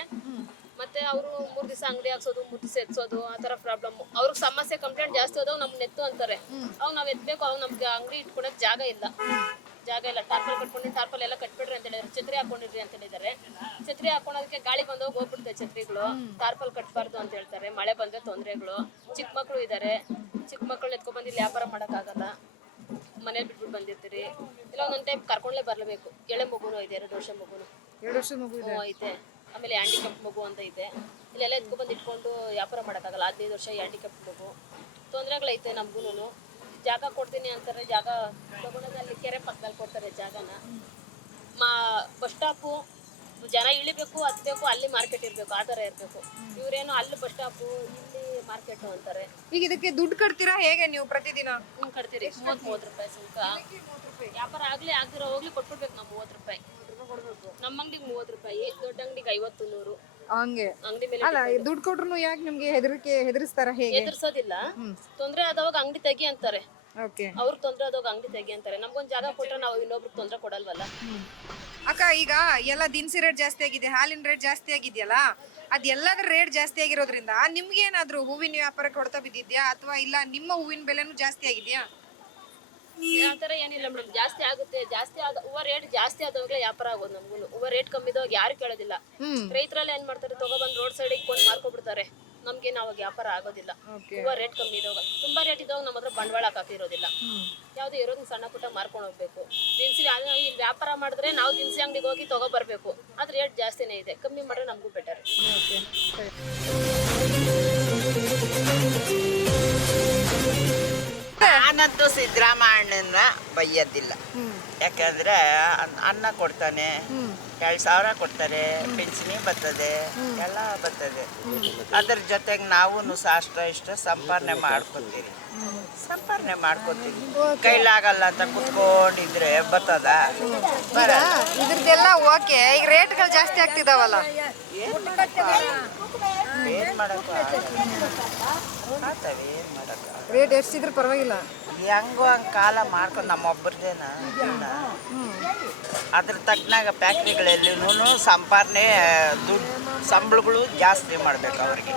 ಮತ್ತೆ ಅವರು ಮೂರ್ ದಿವಸ ಅಂಗಡಿ ಹಾಕ್ಸೋದು ಮೂರ್ ದಿವಸ ಎತ್ಸೋದು ಆ ತರ ಪ್ರಾಬ್ಲಮ್ ಅವ್ರಿಗೆ ಸಮಸ್ಯೆ ಕಂಪ್ಲೇಂಟ್ ಜಾಸ್ತಿ ಹೋದಾಗ ನಮ್ ನೆತ್ತು ಅಂತಾರೆ. ಅವ್ ನಾವ್ ಎತ್ಬೇಕು ಅವ್ ನಮ್ಗೆ ಅಂಗಡಿ ಇಟ್ಕೊಳಕ್ ಜಾಗ ಇಲ್ಲ. ಜಾಗ ಇಲ್ಲ ಟಾರ್ಪಲ್ ಕಟ್ಕೊಂಡು ಟಾರ್ಪಲ್ ಎಲ್ಲ ಕಟ್ಬಿಡ್ರಿ ಅಂತ ಹೇಳಿದ್ರೆ. ಛತ್ರಿ ಹಾಕೊಂಡಿರ್ರಿ ಅಂತ ಹೇಳಿದ್ದಾರೆ. ಛತ್ರಿ ಹಾಕೊಳೋದಕ್ಕೆ ಗಾಳಿ ಬಂದಾಗ ಹೋಗ್ಬಿಡುತ್ತೆ ಛತ್ರಿಗಳು. ಟಾರ್ಪಲ್ ಕಟ್ಬಾರ್ದು ಅಂತ ಹೇಳ್ತಾರೆ. ಮಳೆ ಬಂದ್ರೆ ತೊಂದರೆಗಳು. ಚಿಕ್ಕ ಮಕ್ಕಳು ಇದ್ದಾರೆ. ಚಿಕ್ಕ ಮಕ್ಳು ಎತ್ಕೊಂಡ್ಬಂದು ಇಲ್ಲಿ ವ್ಯಾಪಾರ ಮಾಡೋಕ್ಕಾಗಲ್ಲ. ಮನೇಲಿ ಬಿಟ್ಬಿಟ್ಟು ಬಂದಿರ್ತೀರಿ. ಇಲ್ಲ ಒಂದೊಂದು ಟೈಮ್ ಕರ್ಕೊಂಡ್ಲೇ ಬರಲೇಬೇಕು. ಎಳೆ ಮಗುನು ಇದೆ ಎರಡು ವರ್ಷ ಮಗುನು. ಎರಡು ವರ್ಷ ಮಗು ಐತೆ ಆಮೇಲೆ ಹ್ಯಾಂಡಿಕ್ಯಾಪ್ ಮಗು ಅಂತ ಇದೆ. ಇಲ್ಲೆಲ್ಲ ಎತ್ಕೊಬಂದು ಇಟ್ಕೊಂಡು ವ್ಯಾಪಾರ ಮಾಡೋಕ್ಕಾಗಲ್ಲ. ಹದಿನೈದು ವರ್ಷ ಹ್ಯಾಂಡಿಕ್ಯಾಪ್ ಮಗು. ತೊಂದರೆಗಳೈತೆ ನಮಗೂ ಜಾಗ ಕೊಡ್ತೀನಿ ಅಂತಾರೆ ಜಾಗ ತಗೊಂಡಲ್ಲಿ ಅಲ್ಲಿ ಕೆರೆ ಪಕ್ಕದಲ್ಲಿ ಕೊಡ್ತಾರೆ ಜಾಗನ. ಮಾ ಬಸ್ ಸ್ಟಾಪು ಜನ ಇಳಿಬೇಕು ಹತ್ಬೇಕು ಅಲ್ಲಿ ಮಾರ್ಕೆಟ್ ಇರಬೇಕು ಆ ಥರ ಇರಬೇಕು. ಇವರೇನು ಅಲ್ಲಿ ಬಸ್ ಸ್ಟಾಪು ಇಲ್ಲಿ ಮಾರ್ಕೆಟ್ ಅಂತಾರೆ. ಈಗ ಇದಕ್ಕೆ ದುಡ್ಡು ಕಟ್ತೀರಾ ಹೇಗೆ ನೀವು ಪ್ರತಿದಿನ? ಹ್ಞೂ ಕಟ್ತೀರಿ. ಮೂವತ್ತು ಮೂವತ್ತು ರೂಪಾಯಿ ಸುಂಕ. ವ್ಯಾಪಾರ ಆಗಲಿ ಆಗಿರೋ ಹೋಗ್ಲಿ ಕೊಟ್ಬಿಡ್ಬೇಕು ನಾವು ಮೂವತ್ತು ರೂಪಾಯಿ. ನಮ್ಮ ಅಂಗಡಿಗೆ ಮೂವತ್ತು ರೂಪಾಯಿ ದೊಡ್ಡ ಅಂಗಡಿಗೆ ಐವತ್ತು ನೂರು. ಹಂಗೆ. ಅಲ್ಲ ದುಡ್ಡು ಕೊಟ್ರು ಯಾಕೆ ನಿಮ್ಗೆ ಹೆದರಿಕೆ ಹೆದರಿಸ್ತಾರ ಹೇಗೆ? ಹೆದರ್ಸೋದಿಲ್ಲ. ತೊಂದ್ರೆ ಆದವಾಗ ಅಂಗಡಿ ತೆಗಿ ಅಂತಾರೆ. ಓಕೆ ಅವ್ರು ತೊಂದ್ರೆ ಅಂಗಡಿ ತೆಗಿ ಅಂತಾರೆ. ನಮ್ಗೊಂದ್ ಜಾಗ ಕೊಟ್ರೆ ನಾವು ಇನ್ನೊಬ್ರಿಗೆ ತೊಂದ್ರೆ ಕೊಡಲ್ವಲ್ಲ? ಅಕ್ಕ ಈಗ ಎಲ್ಲ ದಿನಸಿ ರೇಟ್ ಜಾಸ್ತಿ ಆಗಿದೆ ಹಾಲಿನ ರೇಟ್ ಜಾಸ್ತಿ ಆಗಿದೆಯಲ್ಲ ಅದ್ ಎಲ್ಲದರ ರೇಟ್ ಜಾಸ್ತಿ ಆಗಿರೋದ್ರಿಂದ ನಿಮ್ಗೆ ಏನಾದ್ರು ಹೂವಿನ ವ್ಯಾಪಾರಕ್ಕೆ ಕೊಡ್ತಾ ಬಿದ್ದಿದ್ಯಾ? ಅಥವಾ ಇಲ್ಲ ನಿಮ್ಮ ಹೂವಿನ ಬೆಲೆನೂ ಜಾಸ್ತಿ ಆಗಿದ್ಯಾ? ಆತರ ಏನಿಲ್ಲ ಮೇಡಮ್ ಜಾಸ್ತಿ ಆಗುತ್ತೆ ಜಾಸ್ತಿ ಆದ ಹೂವ ರೇಟ್ ಜಾಸ್ತಿ ಆದವಾಗ್ಲೇ ವ್ಯಾಪಾರ ಆಗೋದು ನಮ್ಗೂ ಹೂವ ರೇಟ್ ಕಮ್ಮಿ ಯಾರು ಕೇಳೋದಿಲ್ಲ. ರೈತರಲ್ಲಿ ಏನ್ ಮಾಡ್ತಾರೆ ತಗೊಬಂದು ರೋಡ್ ಸೈಡ್ ಇಟ್ಕೊಂಡು ಮಾರ್ಕೊಬಿಡ್ತಾರೆ ನಮ್ಗೆ ನಾವು ವ್ಯಾಪಾರ ಆಗೋದಿಲ್ಲ. ತುಂಬಾ ರೇಟ್ ಕಮ್ಮಿ ಇದ್ದಾಗ ತುಂಬಾ ರೇಟ್ ಇದ್ದಾಗ ನಮ್ಮ ಹತ್ರ ಬಂಡವಾಳ ಹಾಕಿರೋದಿಲ್ಲ. ಯಾವ್ದು ಇರೋದ್ ಸಣ್ಣ ಪುಟ್ಟ ಮಾರ್ಕೊಂಡು ಹೋಗ್ಬೇಕು. ದಿನಸಿ ಇಲ್ಲಿ ವ್ಯಾಪಾರ ಮಾಡಿದ್ರೆ ನಾವು ದಿನಸಿ ಅಂಗಡಿಗೆ ಹೋಗಿ ತಗೊಬರ್ಬೇಕು. ಅದ್ ರೇಟ್ ಜಾಸ್ತಿನೇ ಇದೆ. ಕಮ್ಮಿ ಮಾಡ್ರೆ ನಮಗೂ ಬೆಟರ್ ನಾನಂತೂ ಸಿದ್ದರಾಮಣ್ಣನ ಬೈಯೋದಿಲ್ಲ ಯಾಕಂದ್ರೆ ಅನ್- ಅನ್ನ ಕೊಡ್ತಾನೆ. ಎರಡು ಸಾವಿರ ಕೊಡ್ತಾರೆ. ಪಿಂಚಣಿ ಬರ್ತದೆ. ಎಲ್ಲ ಬರ್ತದೆ. ಅದ್ರ ಜೊತೆಗೆ ನಾವು ಸಾಷ್ಟ್ರ ಇಷ್ಟ ಸಂಪಾದನೆ ಮಾಡ್ಕೊತೀವಿ. ಸಂಪಾದನೆ ಮಾಡ್ಕೊತೀವಿ. ಕೈಲಾಗಲ್ಲ ಅಂತ ಕುತ್ಕೊಂಡಿದ್ರೆ ಬರ್ತದ? ಬರ ಇದ್ರದ್ದೆಲ್ಲ ಓಕೆ. ಈಗ ರೇಟ್ಗಳು ಜಾಸ್ತಿ ಆಗ್ತಿದಾವಲ್ಲ. ಏನ್ ಮಾಡಕ್ಕ? ಆತವೆ ಏನ್ ಮಾಡಕ್ಕ? ರೇಟ್ ಎಷ್ಟಿದ್ರು ಪರವಾಗಿಲ್ಲ. ಹೆಂಗೋ ಹಂಗೆ ಕಾಲ ಮಾಡ್ಕೊಂಡು ನಮ್ಮೊಬ್ಬರದೇನ ಅದ್ರ ತಕ್ಕನಾಗ ಫ್ಯಾಕ್ಟ್ರಿಗಳಲ್ಲಿನೂ ಸಂಪಾದನೆ, ದುಡ್ಡು, ಸಂಬಳಗಳು ಜಾಸ್ತಿ ಮಾಡಬೇಕು ಅವ್ರಿಗೆ.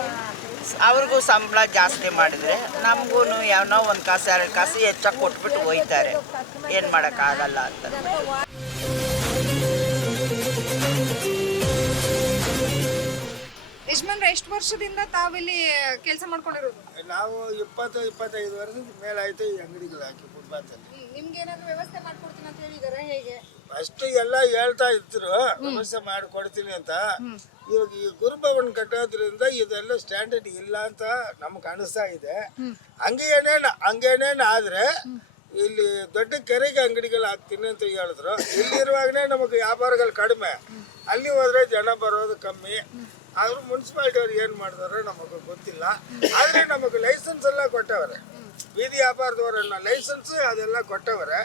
ಅವ್ರಿಗೂ ಸಂಬಳ ಜಾಸ್ತಿ ಮಾಡಿದರೆ ನಮಗೂ ಯಾವನೋ ಒಂದು ಕಾಸು, ಎರಡು ಕಾಸು ಹೆಚ್ಚಾಗಿ ಕೊಟ್ಬಿಟ್ಟು ಹೋಯ್ತಾರೆ. ಏನು ಮಾಡೋಕ್ಕಾಗಲ್ಲ ಅಂತ. ಯಜಮಾನ್ರೆ ಎಷ್ಟು ವರ್ಷದಿಂದ ತಾವಿಲ್ಲಿ ಕೆಲಸ ಮಾಡ್ಕೊಂಡಿರೋದು? ನಾವು ಇಪ್ಪತ್ತು ಇಪ್ಪತ್ತೈದು ವರ್ಷದ ಮೇಲೆ ಆಯ್ತು ಈ ಅಂಗಡಿಗಳು ಹಾಕಿ ಫುಟ್ಪಾತಲ್ಲಿ ನಿಮ್ಗೆ ಏನಾದ್ರು ವ್ಯವಸ್ಥೆ ಮಾಡ್ಕೊಡ್ತೀನಿ ಅಂತ ಹೇಳಿದಾರೆ ಹೇಗೆ? ಫಸ್ಟ್ ಎಲ್ಲ ಹೇಳ್ತಾ ಇದ್ರು ವ್ಯವಸ್ಥೆ ಮಾಡಿಕೊಡ್ತೀನಿ ಅಂತ. ಇವಾಗ ಈ ಗುರುಭವನ್ ಕಟ್ಟೋದ್ರಿಂದ ಇದೆಲ್ಲ ಸ್ಟ್ಯಾಂಡರ್ಡ್ ಇಲ್ಲ ಅಂತ ನಮ್ಗೆ ಅನಿಸ್ತಾ ಇದೆ. ಹಂಗೇನೇನು ಹಂಗೇನೇನು ಆದ್ರೆ ಇಲ್ಲಿ ದೊಡ್ಡ ಕೆರೆಗೆ ಅಂಗಡಿಗಳು ಹಾಕ್ತೀನಿ ಅಂತ ಹೇಳಿದ್ರು. ಇಲ್ಲಿರುವಾಗನೇ ನಮಗೆ ವ್ಯಾಪಾರಗಳು ಕಡಿಮೆ. ಅಲ್ಲಿ ಹೋದ್ರೆ ಜನ ಬರೋದು ಕಮ್ಮಿ. ಆದ್ರೂ ಮುನ್ಸಿಪಾಲ್ಟಿ ಅವ್ರು ಏನು ಮಾಡ್ತಾರೆ ನಮಗೆ ಗೊತ್ತಿಲ್ಲ. ಆದರೆ ನಮಗೆ ಲೈಸೆನ್ಸ್ ಎಲ್ಲ ಕೊಟ್ಟವ್ರೆ. ಬೀದಿ ವ್ಯಾಪಾರದವರನ್ನ ಲೈಸೆನ್ಸ್ ಅದೆಲ್ಲ ಕೊಟ್ಟವ್ರೆ.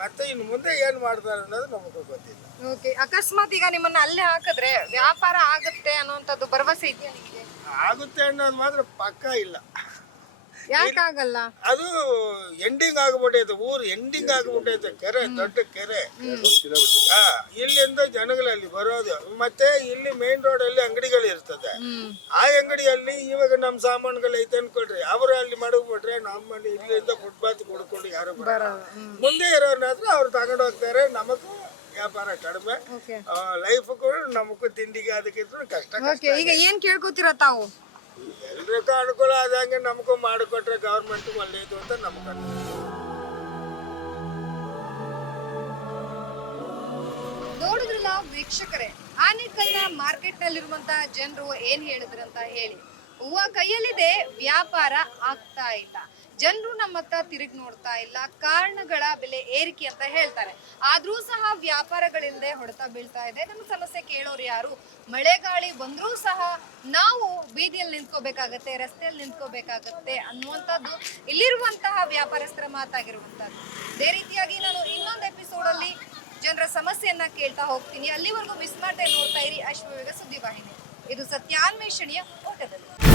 ಮತ್ತೆ ಇನ್ನು ಮುಂದೆ ಏನು ಮಾಡ್ತಾರೆ ಅನ್ನೋದು ನಮಗೆ ಗೊತ್ತಿಲ್ಲ. ಓಕೆ ಅಕಸ್ಮಾತ್ ಈಗ ನಿಮ್ಮನ್ನ ಅಲ್ಲೇ ಹಾಕಿದ್ರೆ ವ್ಯಾಪಾರ ಆಗುತ್ತೆ ಅನ್ನುವಂಥದ್ದು ಭರವಸೆ ಇದೆಯಾ ನಿಮಗೆ? ಆಗುತ್ತೆ ಅನ್ನೋದು ಮಾತ್ರ ಪಕ್ಕ ಇಲ್ಲ. ಯಾಕಾಗಲ್ಲ ಅದು ಎಂಡಿಂಗ್ ಆಗ್ಬಿಟ್ಟೈತೆ ಊರು ಎಂಡಿಂಗ್ ಆಗ್ಬಿಟ್ಟೈತೆ ಕೆರೆ ದೊಡ್ಡ ಕೆರೆ. ಹಾ ಇಲ್ಲಿಂದ ಜನಗಳಲ್ಲಿ ಬರೋದು. ಮತ್ತೆ ಇಲ್ಲಿ ಮೇನ್ ರೋಡ್ ಅಲ್ಲಿ ಅಂಗಡಿಗಳು ಇರ್ತದೆ. ಆ ಅಂಗಡಿಯಲ್ಲಿ ಇವಾಗ ನಮ್ಮ ಸಾಮಾನುಗಳು ಐತೆ ಅನ್ಕೊಳ್ರಿ. ಅವರು ಅಲ್ಲಿ ಮಡಗ್ಬಿಟ್ರೆ ನಮ್ಮಲ್ಲಿ ಇಲ್ಲಿಂದ ಫುಟ್ಪಾತ್ ಕೊಡ್ಕೊಂಡು ಯಾರು ಬರಲ್ಲ. ಮುಂದೆ ಇರೋರ್ನಾದ್ರೂ ಅವ್ರು ತಗೊಂಡು ಹೋಗ್ತಾರೆ. ನಮಗೂ ವ್ಯಾಪಾರ ಕಡಿಮೆ. ಲೈಫ್ಗೂ ನಮಗೂ ತಿಂಡಿಗೆ ಅದಕ್ಕಿದ್ರು ಕಷ್ಟ ಈಗ ಏನ್ ಕೇಳ್ಕೊತೀರ ತಾವು? ಎಲ್ರಿಗೂ ಅನುಕೂಲ ಆದಂಗೆ ನಮಗೂ ಮಾಡಿಕೊಟ್ರೆ ಗೌರ್ಮೆಂಟ್ ಒಳ್ಳೇದು ಅಂತ ನಮ್ಗೆ. ನೋಡಿದ್ರಲ್ಲ ವೀಕ್ಷಕರೇ, ಆನೇಕಲ್ನ ಮಾರ್ಕೆಟ್ ನಲ್ಲಿರುವಂತಹ ಜನರು ಏನ್ ಹೇಳಿದ್ರಂತ ಹೇಳಿ ಹೂವ ಕೈಯಲ್ಲಿದೆ, ವ್ಯಾಪಾರ ಆಗ್ತಾ ಇಲ್ಲ ಜನರು ನಮ್ಮ ಹತ್ರ ತಿರುಗಿ ನೋಡ್ತಾ ಇಲ್ಲ, ಕಾರಣಗಳ ಬೆಲೆ ಏರಿಕೆ ಅಂತ ಹೇಳ್ತಾರೆ. ಆದ್ರೂ ಸಹ ವ್ಯಾಪಾರಗಳಿಲ್ಲದೆ ಹೊಡೆತ ಬೀಳ್ತಾ ಇದೆ. ನಮ್ಮ ಸಮಸ್ಯೆ ಕೇಳೋರು ಯಾರು? ಮಳೆ ಗಾಳಿ ಬಂದ್ರೂ ಸಹ ನಾವು ಬೀದಿಯಲ್ಲಿ ನಿಂತ್ಕೋಬೇಕಾಗತ್ತೆ ರಸ್ತೆಯಲ್ಲಿ ನಿಂತ್ಕೋಬೇಕಾಗತ್ತೆ ಅನ್ನುವಂಥದ್ದು ಇಲ್ಲಿರುವಂತಹ ವ್ಯಾಪಾರಸ್ಥರ ಮಾತಾಗಿರುವಂಥದ್ದು. ಅದೇ ರೀತಿಯಾಗಿ ನಾನು ಇನ್ನೊಂದು ಎಪಿಸೋಡಲ್ಲಿ ಜನರ ಸಮಸ್ಯೆಯನ್ನ ಕೇಳ್ತಾ ಹೋಗ್ತೀನಿ. ಅಲ್ಲಿವರೆಗೂ ಮಿಸ್ ಮಾಡದೆ ನೋಡ್ತಾ ಇರಿ. ಅಶ್ವವೇಗ ಸುದ್ದಿವಾಹಿನಿ. ಇದು ಸತ್ಯಾನ್ವೇಷಣೆಯ ಓಟದಲ್ಲಿ.